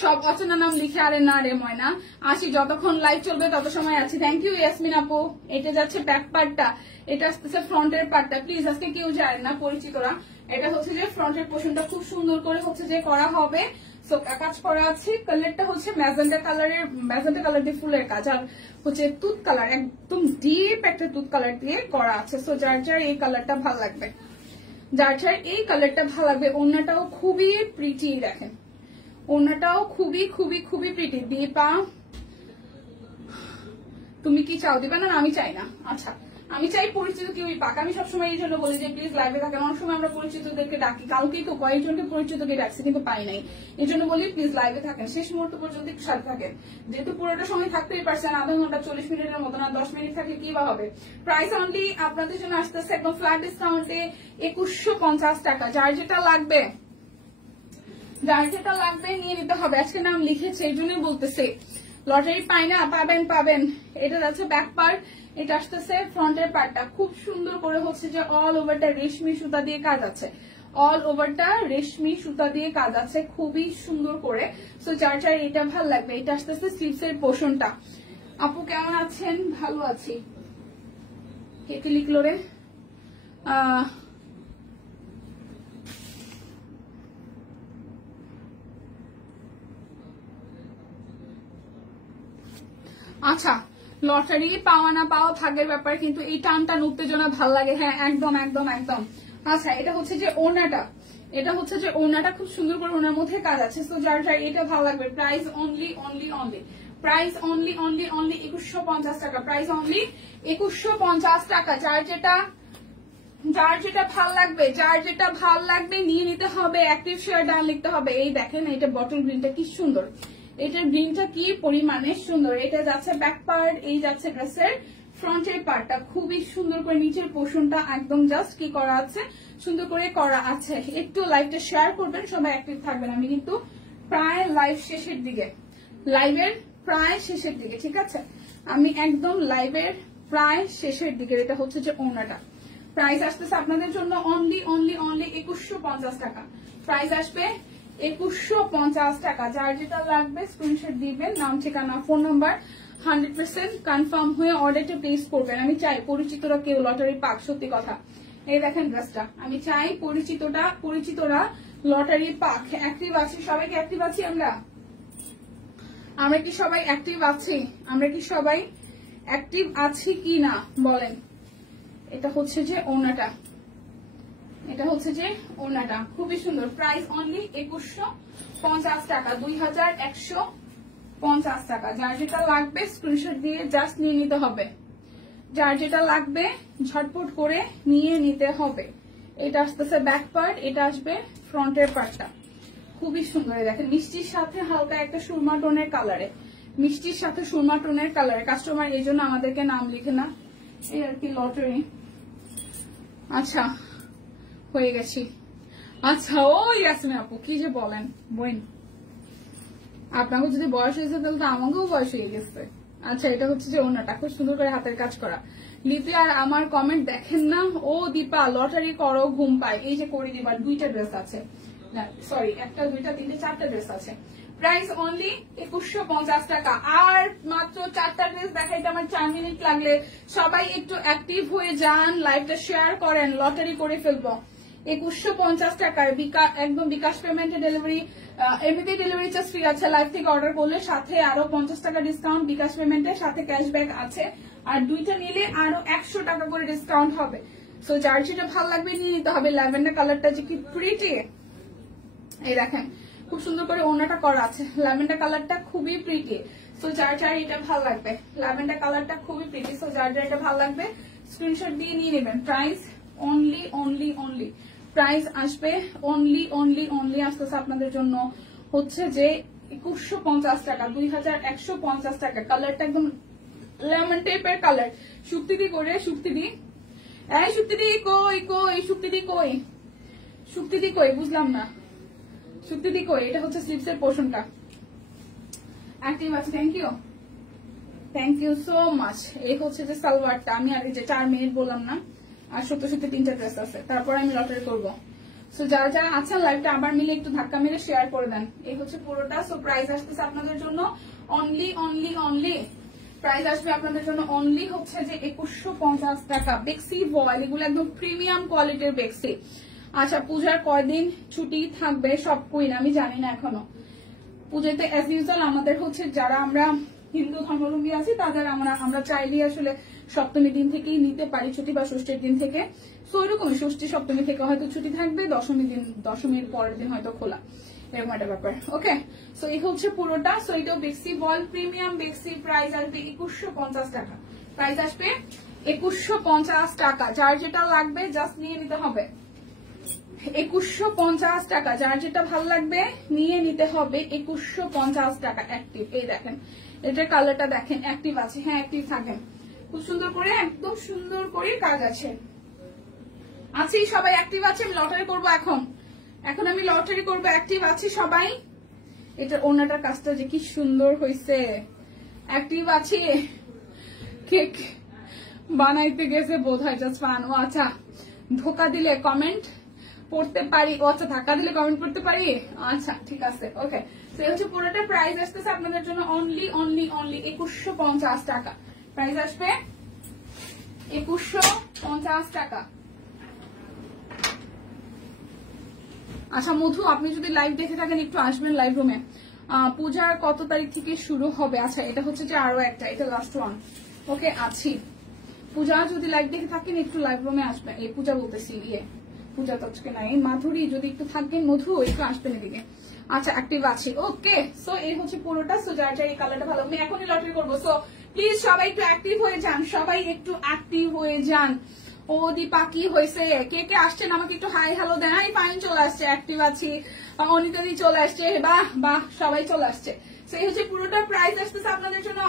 সব অচেনা নাম লিখে, আরে না রে ময়না, আসি যতক্ষণ লাইভ চলবে তত সময় আছি। থ্যাংক ইউ ইয়াসমিন আপু। এটা যাচ্ছে ব্যাক পার্টটা, এটা আসতেছে ফ্রন্টের পার্টটা। প্লিজ আজকে কেউ যায় না পরিচিতরা, এটা হচ্ছে যে ফ্রন্টের পোর্শনটা খুব সুন্দর করে হচ্ছে যে করা হবে। সো কাজ করা আছে, কালারটা হচ্ছে ম্যাজেন্টা কালারের, ম্যাজেন্টা কালার দিয়ে ফুলের কাজ, আর হচ্ছে তুত কালার, একদম ডিপ একটা তুত কালার দিয়ে করা আছে। সো যার যার এই কালারটা ভালো লাগবে, যার যার এই কালারটা ভালো লাগবে। ওড়নাটাও খুবই প্রিটি, দেখেন ওড়নাটাও খুবই খুবই খুবই প্রিটি। দীপা তুমি কি চাও? দিবা না, আমি চাই না। আচ্ছা আমি চাই পরিচিত কেউই পাক। আমি সবসময় এই জন্য বলি যে প্লিজ লাইভে থাকেন। অনেক সময় আমরা পরিচিতদেরকে ডাকি, কালকেই তো কয়েকজনকে পরিচিতকে ডাকছি কিন্তু পাই নাই। এই জন্য বলি প্লিজ লাইভে থাকেন, শেষ মুহূর্ত পর্যন্ত একটু সাথে থাকেন। যেহেতু পুরোটা সময় থাকতেই পারছেন, আধা ঘন্টা 40 মিনিটের মতো না, 10 মিনিট থাকলে কি বা হবে। প্রাইস অনলি আপনাদের জন্য আসতেছে একদম ফ্ল্যাট ডিসকাউন্টে 2150 টাকা। যার যেটা লাগবে, যার যেটা লাগবে নিয়ে নিতে হবে। আজকে নাম লিখেছে এই জন্যই বলতেছে লটারি পাই না, পাবেন পাবেন। এটা যাচ্ছে ব্যাক পার্ট, এটা আসতেছে ফ্রন্টের পার্টটা। খুব সুন্দর করে হচ্ছে যে অল ওভারটা রেশমি সুতা দিয়ে কাজ আছে, অল ওভারটা রেশমি সুতা দিয়ে কাজ আছে খুবই সুন্দর করে। সো যার যার এটা ভালো লাগবে। এটা আসতেছে স্লিভস এর পোর্শনটা। আপু কেমন আছেন? ভালো আছি। কে কে লিখলো রে? আচ্ছা লটারি পাওয়া না পাওয়া ভাগ্যের ব্যাপার, কিন্তু এই টান টান উত্তেজনা ভাল লাগে। হ্যাঁ একদম একদম একদম। আচ্ছা এটা হচ্ছে যে ওড়নাটা, এটা হচ্ছে যে ওড়নাটা খুব সুন্দর করে ওনার মধ্যে কাজ আছে। তো যার যার এটা ভালো লাগবে। Price only only only, price only only only 2150 টাকা। প্রাইস অনলি 2150 টাকা। যার যেটা ভাল লাগবে, যার যেটা ভাল লাগবে নিয়ে নিতে হবে। অ্যাক্টিভ শেয়ার ডান লিখতে হবে। এই দেখেন এটা বটল গ্রিনটা কি সুন্দর, এটার গ্রিনটা কি পরিমাণে সুন্দর। এটা যাচ্ছে ব্যাক পার্ট, এই যাচ্ছে ড্রেসের ফ্রন্টের পার্টটা। খুবই সুন্দর করে নিচের পোর্শনটা একদম জাস্ট কি করা আছে, সুন্দর করে করা আছে। একটু লাইভটা শেয়ার করবেন, সবাই অ্যাক্টিভ থাকবেন। আমি কিন্তু প্রায় লাইভ শেষের দিকে, লাইভের প্রায় শেষের দিকে, ঠিক আছে। আমি একদম লাইভের প্রায় শেষের দিকে। এটা হচ্ছে যে ওড়নাটা। প্রাইস আসতেছে আপনাদের জন্য অনলি অনলি অনলি 2150 টাকা। প্রাইস আসবে 2150 টাকা। যার যেটা লাগবে স্ক্রিনশট দিবেন, নাম ঠিকানা ফোন নাম্বার 100% কনফার্ম হয়ে অর্ডারটা প্লেস করবেন। আমি চাই পরিচিতরা কেউ লটারি পাক, সত্যি কথা। এই দেখেন ড্রেসটা, আমি চাই পরিচিতরা লটারি পাক। অ্যাক্টিভ আছি, সবাইকে অ্যাক্টিভ আছি আমরা কি সবাই অ্যাক্টিভ আছি? আমরা কি সবাই অ্যাক্টিভ আছি কি না বলেন। এটা হচ্ছে যে ওড়নাটা, এটা হচ্ছে যে ওড়নাটা খুবই সুন্দর। প্রাইস অনলি 2150 টাকা, 2150 টাকা। যার যেটা লাগবে স্ক্রিনশট দিয়ে জাস্ট নিয়ে নিতে হবে। যার যেটা লাগবে ঝটপট করে নিয়ে নিতে হবে। এটা আসতেছে ব্যাক পার্ট, এটা আসবে ফ্রন্টের পার্টটা। খুবই সুন্দর। দেখেন মিষ্টির সাথে হালকা একটা সুরমা টোনের কালারে, মিষ্টির সাথে সুরমা টোনের কালারে। কাস্টমার এই জন্য আমাদেরকে নাম লিখে না, এই আর কি লটারি। আচ্ছা হয়ে গেছি। আচ্ছা ও ইয়াসমিন আপু কি যে বলেন বোন, আপনাকে যদি বয়স হয়েছে তাহলে তো আমাকেও বয়স হয়ে গেছে। আচ্ছা এটা হচ্ছে যে ওড়নাটা খুব সুন্দর করে হাতের কাজ করা। লিপি আর আমার কমেন্ট দেখেন না? ও দীপা লটারি করো ঘুম পায়। এই যে করে দিবার 2টা ড্রেস আছে, সরি 1টা 2টা 3টে 4টা ড্রেস আছে। প্রাইস অনলি 2150 টাকা। আর মাত্র 4টা ড্রেস দেখাইতে আমার 4 মিনিট লাগলে। সবাই একটু অ্যাক্টিভ হয়ে যান, লাইভটা শেয়ার করেন, লটারি করে ফেলবো। 2150 টাকায় একদম বিকাশ পেমেন্টে ডেলিভারি, এমনিতেই ডেলিভারি চার্জ ফ্রি আছে লাইভ থেকে অর্ডার করলে, সাথে আরো 50 টাকা ডিসকাউন্ট বিকাশ পেমেন্টের সাথে ক্যাশব্যাক আছে, আর দুইটা নিলে আরো 100 টাকা করে ডিসকাউন্ট হবে। সো যার যেটা ভালো লাগবে নিয়ে নিতে হবে। ল্যাভেন্ডার কালারটা যে কি প্রিটি, এই দেখেন খুব সুন্দর করে ওড়নাটা করা আছে। ল্যাভেন্ডার কালারটা খুবই প্রিটি। সো যার যার এটা ভালো লাগবে, ল্যাভেন্ডার কালারটা খুবই প্রিটি। সো যার যার এটা ভালো লাগবে স্ক্রিনশট দিয়ে নিয়ে নেবেন। প্রাইস অনলি প্রাইস আসবে অনলি আসতেছে আপনাদের জন্য হচ্ছে যে 2150 টাকা, 2150 টাকা। কালারটা একদম লেমন টাইপের কালার। শুক্তিদি করে শুক্তিদি, এই শুক্তিদি কই কই, শুক্তিদি কই, শুক্তিদি কই, বুঝলাম না শুক্তিদি কই। এটা হচ্ছে স্লিপসের পোর্শনটা অ্যাক্টিভ আছে। Thank you so much. এই হচ্ছে যে সালোয়ারটা, আমি আগে যে 4 মিনিট বললাম না, আর সত্যি 3টা ড্রেস আছে, তারপর আমি লটারি করবো। সো যারা যারা আছেন লাইভটা আবার মিলে একটু ধাক্কা মেরে শেয়ার করে দেন। এই হচ্ছে পুরোটা। সো প্রাইস আসতেছে আপনাদের জন্য অনলি প্রাইস আসবে আপনাদের জন্য অনলি হচ্ছে যে 2150 টাকা। বেক্সি ভয়েল, এগুলো একদম প্রিমিয়াম কোয়ালিটির বেক্সি। আচ্ছা, পূজার কয়দিন ছুটি থাকবে সব কুইন আমি জানি না এখনো। পুজোতে অ্যাজ ইউজুয়াল আমাদের হচ্ছে যারা আমরা হিন্দু ধর্মাবলম্বী আছি তাদের আমরা চাইলে আসলে সপ্তমী দিন থেকেই নিতে পারি ছুটি, বা ষষ্ঠীর দিন থেকে। সো এরকম ষষ্ঠী সপ্তমী থেকে হয়তো ছুটি থাকবে, দশমীর পরের দিন হয়তো খোলা, এরকম একটা ব্যাপার। ওকে, সো এই হচ্ছে পুরোটা। সো এটাও বেক্সি বল, প্রিমিয়াম বেক্সি। প্রাইস আসবে 2150 টাকা। প্রাইস আসবে 2150 টাকা। যার যেটা লাগবে জাস্ট নিয়ে নিতে হবে। 2150 টাকা, যার যেটা ভালো লাগবে নিয়ে নিতে হবে। 2150 টাকা অ্যাক্টিভ। এই দেখেন এটার কালারটা দেখেন, অ্যাক্টিভ আছে। হ্যাঁ অ্যাক্টিভ থাকেন, খুব সুন্দর করে, একদম সুন্দর করে কাজ আছে। আছি সবাই অ্যাক্টিভ আছে। আমি লটারি করবো এখন আমি লটারি করবো। অ্যাক্টিভ আছি সবাই। এটার ওনাটার কাজটা যে কি সুন্দর হয়েছে। অ্যাক্টিভ আছি। কেক বানাইতে গেছে বোধ হয় জাস্ট ফান। ও আচ্ছা, ধোকা দিলে কমেন্ট পড়তে পারি। ও আচ্ছা, ধাক্কা দিলে কমেন্ট করতে পারি। আচ্ছা ঠিক আছে, ওকে। তো এই হচ্ছে পুরোটা। প্রাইস আসতেছে আপনাদের জন্য অনলি 2150 টাকা। প্রাইস আসবে 2150 টাকা। আচ্ছা মধু, আপনি যদি লাইভ দেখে থাকেন একটু আসবেন লাইভ রুমে। পূজার কত তারিখ থেকে শুরু হবে? আচ্ছা এটা হচ্ছে যে আরো একটা, এটা লাস্ট ওয়ান। ওকে আছি। পূজা যদি লাইভ দেখে থাকেন একটু লাইভ রুমে আসবেন। এই পূজা বলতেছি, পূজা তো আজকে নাই। মাধুরী যদি একটু থাকেন, মধু একটু আসবেন এদিকে। আচ্ছা অ্যাক্টিভ আছি। ওকে, সো এই হচ্ছে পুরোটা। সো যার যার এই কালারটা ভালো, আমি এখনই লটারি করবো। সো প্লিজ সবাই একটু অ্যাক্টিভ হয়ে যান, সবাই একটু অ্যাক্টিভ হয়ে যান। ও দীপা কি হয়েছে? কে কে আসছেন আমাকে একটু হাই হ্যালো দেন। হাই ফাইন চলে আসছে, অ্যাক্টিভ আছি। অনিতাদি চলে আসছে, বাহ বাহ, সবাই চলে আসছে। সেই হচ্ছে পুরোটা। প্রাইস আসতেছে আপনাদের জন্য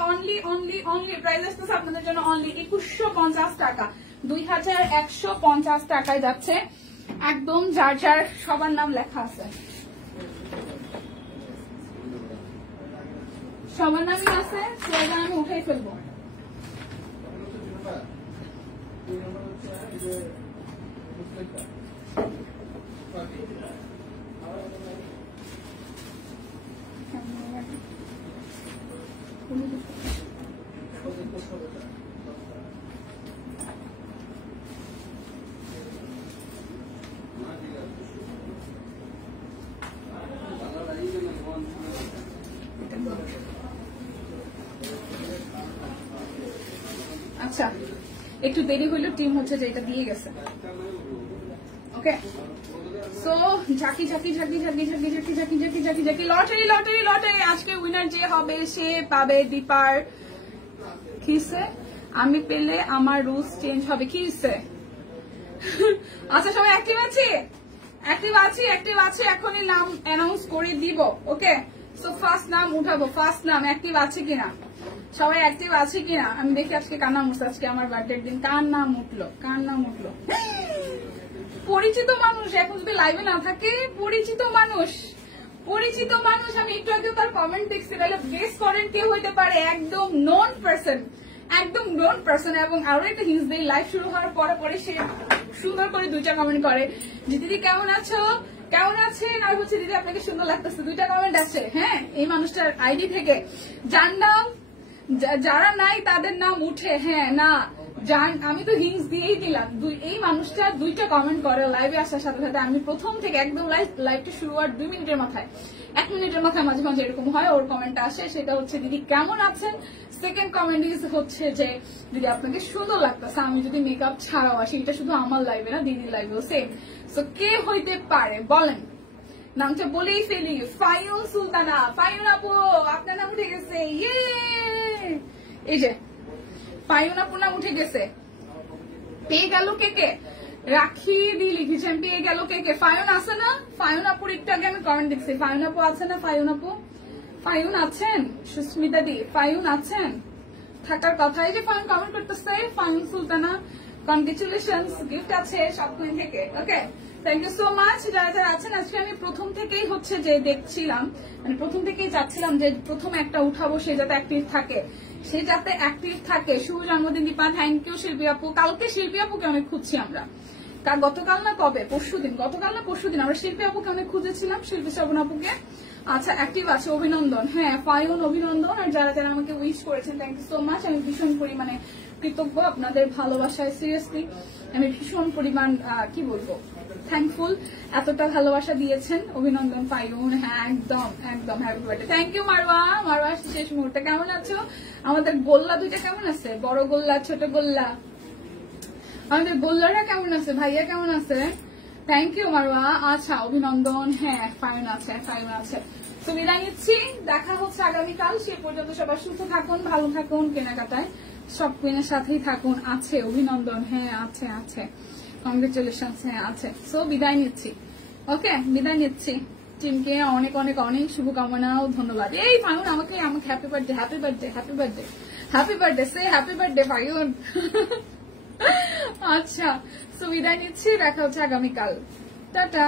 অনলি প্রাইস আসতেছে আপনাদের জন্য অনলি 2150 টাকা। 2150 টাকায় যাচ্ছে একদম। যার যার সবার নাম লেখা আছে, সবার নামই আছে। সেটা আমি উঠাই ফেলবো। আচ্ছা একটু দেরি হইলো, টিম হচ্ছে যে এটা দিয়ে গেছে। ওকে, সো ঝাঁকি ঝাঁকি ঝাঁকি ঝাঁকি ঝাঁকি ঝাঁকি ঝাঁকি ঝাঁকি ঝাঁকি ঝাঁকি লটারি লটারি লটারি। আজকে উইনার যে হবে সে পাবে দীপার। কিসে আমি পেলে আমার রুলস চেঞ্জ হবে? কিসে? আচ্ছা সবাই অ্যাক্টিভ আছে? অ্যাক্টিভ আছি, অ্যাক্টিভ আছে। এখনই নাম অ্যানাউন্স করে দিব। ওকে, সো ফার্স্ট নাম উঠাবো। ফার্স্ট নাম অ্যাক্টিভ আছে কিনা, সবাই অ্যাক্টিভ আছে কিনা আমি দেখি। আজকে কার নাম উঠছে? আজকে আমার বার্থডের দিন। কার নাম উঠলো? কার নাম উঠলো? পরিচিত মানুষ। এখন যদি লাইভে না থাকে, পরিচিত মানুষ, পরিচিত মানুষ। আমি একটু আগে তার কমেন্ট দেখছি, তাহলে গেস করেন কে হইতে পারে। একদম নোন পার্সন, একদম নোন পার্সন। এবং আরো একটা হিন্স দেই, লাইভ শুরু হওয়ার পরে পরে সে সুন্দর করে 2টা কমেন্ট করে যে দিদি কেমন আছো, কেমন আছেন, আর হচ্ছে দিদি আপনাকে সুন্দর লাগতেছে। 2টা কমেন্ট আছে। হ্যাঁ, এই মানুষটার আইডি থেকে। যার নাম, যারা নাই তাদের নাম উঠে। হ্যাঁ না, আমি তো হিংস দিয়েই দিলাম। এই মানুষটা 2টা কমেন্ট করে লাইভে আসার সাথে সাথে। আমি প্রথম থেকে একদম লাইভটা শুরু হওয়ার 2 মিনিটের মাথায় 1 মিনিটের মাথায় মাঝে মাঝে এরকম হয়, ওর কমেন্টটা আসে, সেটা হচ্ছে দিদি কেমন আছেন। সেকেন্ড কমেন্ট হচ্ছে যে দিদি আপনাকে সুন্দর লাগতেছে, আমি যদি মেকআপ ছাড়াও আসি, এটা শুধু আমার লাইভে না, দিদির লাইভেও সেম। সো কে হইতে পারে বলেন? নামটা বলেই ফেলি, ফাইউন সুলতানা। ফাইউন আপু আপনার নাম উঠে গেছে, ইয়ে! এই যে ফাইউন আপুর নাম উঠে গেছে। পেয়ে গেল কে কে? রাখি দি লিখেছেন পেয়ে গেল কে কে? ফাইউন আছে না? ফাইউন আপুর একটু আগে আমি কমেন্ট দেখছি। ফাইউন আপু আছে না? ফাইউন আপু, ফাইউন আছেন? সুস্মিতা দি, ফাইউন আছেন? থাকার কথা। এই যে ফাইউন কমেন্ট করতেছে, ফাইউন সুলতানা কনগ্রেচুলেশনস, গিফট আছে সবকিছু থেকে। ওকে, থ্যাংক ইউ সো মাচ যারা যারা আছেন। আজকে আমি প্রথম থেকেই হচ্ছে যে দেখছিলাম, মানে প্রথম থেকেই চাচ্ছিলাম যে প্রথম একটা উঠাবো, সে যাতে অ্যাক্টিভ থাকে, সে যাতে অ্যাক্টিভ থাকে। শুভ জন্মদিন দীপা, থ্যাংক ইউ। শিল্পী আপু, কালকে শিল্পী আপুকে অনেক খুঁজছি আমরা, গতকাল না কবে, পরশুদিন, গতকাল না পরশুদিন আমরা শিল্পী আপুকে অনেক খুঁজেছিলাম, শিল্পী শ্রবণ আপুকে। আচ্ছা, অ্যাক্টিভ আছে, অভিনন্দন। হ্যাঁ ফাইউন অভিনন্দন। আর যারা যারা আমাকে উইশ করেছেন থ্যাংক ইউ সো মাচ। আমি ভীষণ পরিমাণে কৃতজ্ঞ আপনাদের ভালোবাসায়, সিরিয়াসলি আমি ভীষণ পরিমাণ কি বলবো থ্যাঙ্কফুল, এতটা ভালোবাসা দিয়েছেন। অভিনন্দন ফাইউন। হ্যাঁ একদম একদম, happy birthday. Thank you Marwa. Marwa শেষ মুহূর্তে কেমন আছো? আমাদের গোল্লা 2টা কেমন আছে? বড় গোল্লা, ছোট গোল্লা, আমাদের গোল্লারা কেমন আছে? ভাইয়া কেমন আছে? Thank you Marwa. আচ্ছা অভিনন্দন। হ্যাঁ ফাইউন আছে, ফাইউন আছে। তো বিদায় নিচ্ছি, দেখা হচ্ছে আগামীকাল। সে পর্যন্ত সবাই সুস্থ থাকুন, ভালো থাকুন, কেনাকাটায় সব কেনার সাথেই থাকুন। আছে অভিনন্দন, হ্যাঁ আছে আছে, কংগ্রেচুলেশন, হ্যাঁ আছে। সো বিদায় নিচ্ছি, ওকে বিদায় নিচ্ছি। টিমকে অনেক অনেক অনেক শুভকামনা ও ধন্যবাদ। এই ফাইউন আমাকে happy birthday, happy birthday, happy birthday, happy birthday, say happy birthday ফাইউন। আচ্ছা, সো বিদায় নিচ্ছি, দেখা হচ্ছে আগামীকাল। টাটা।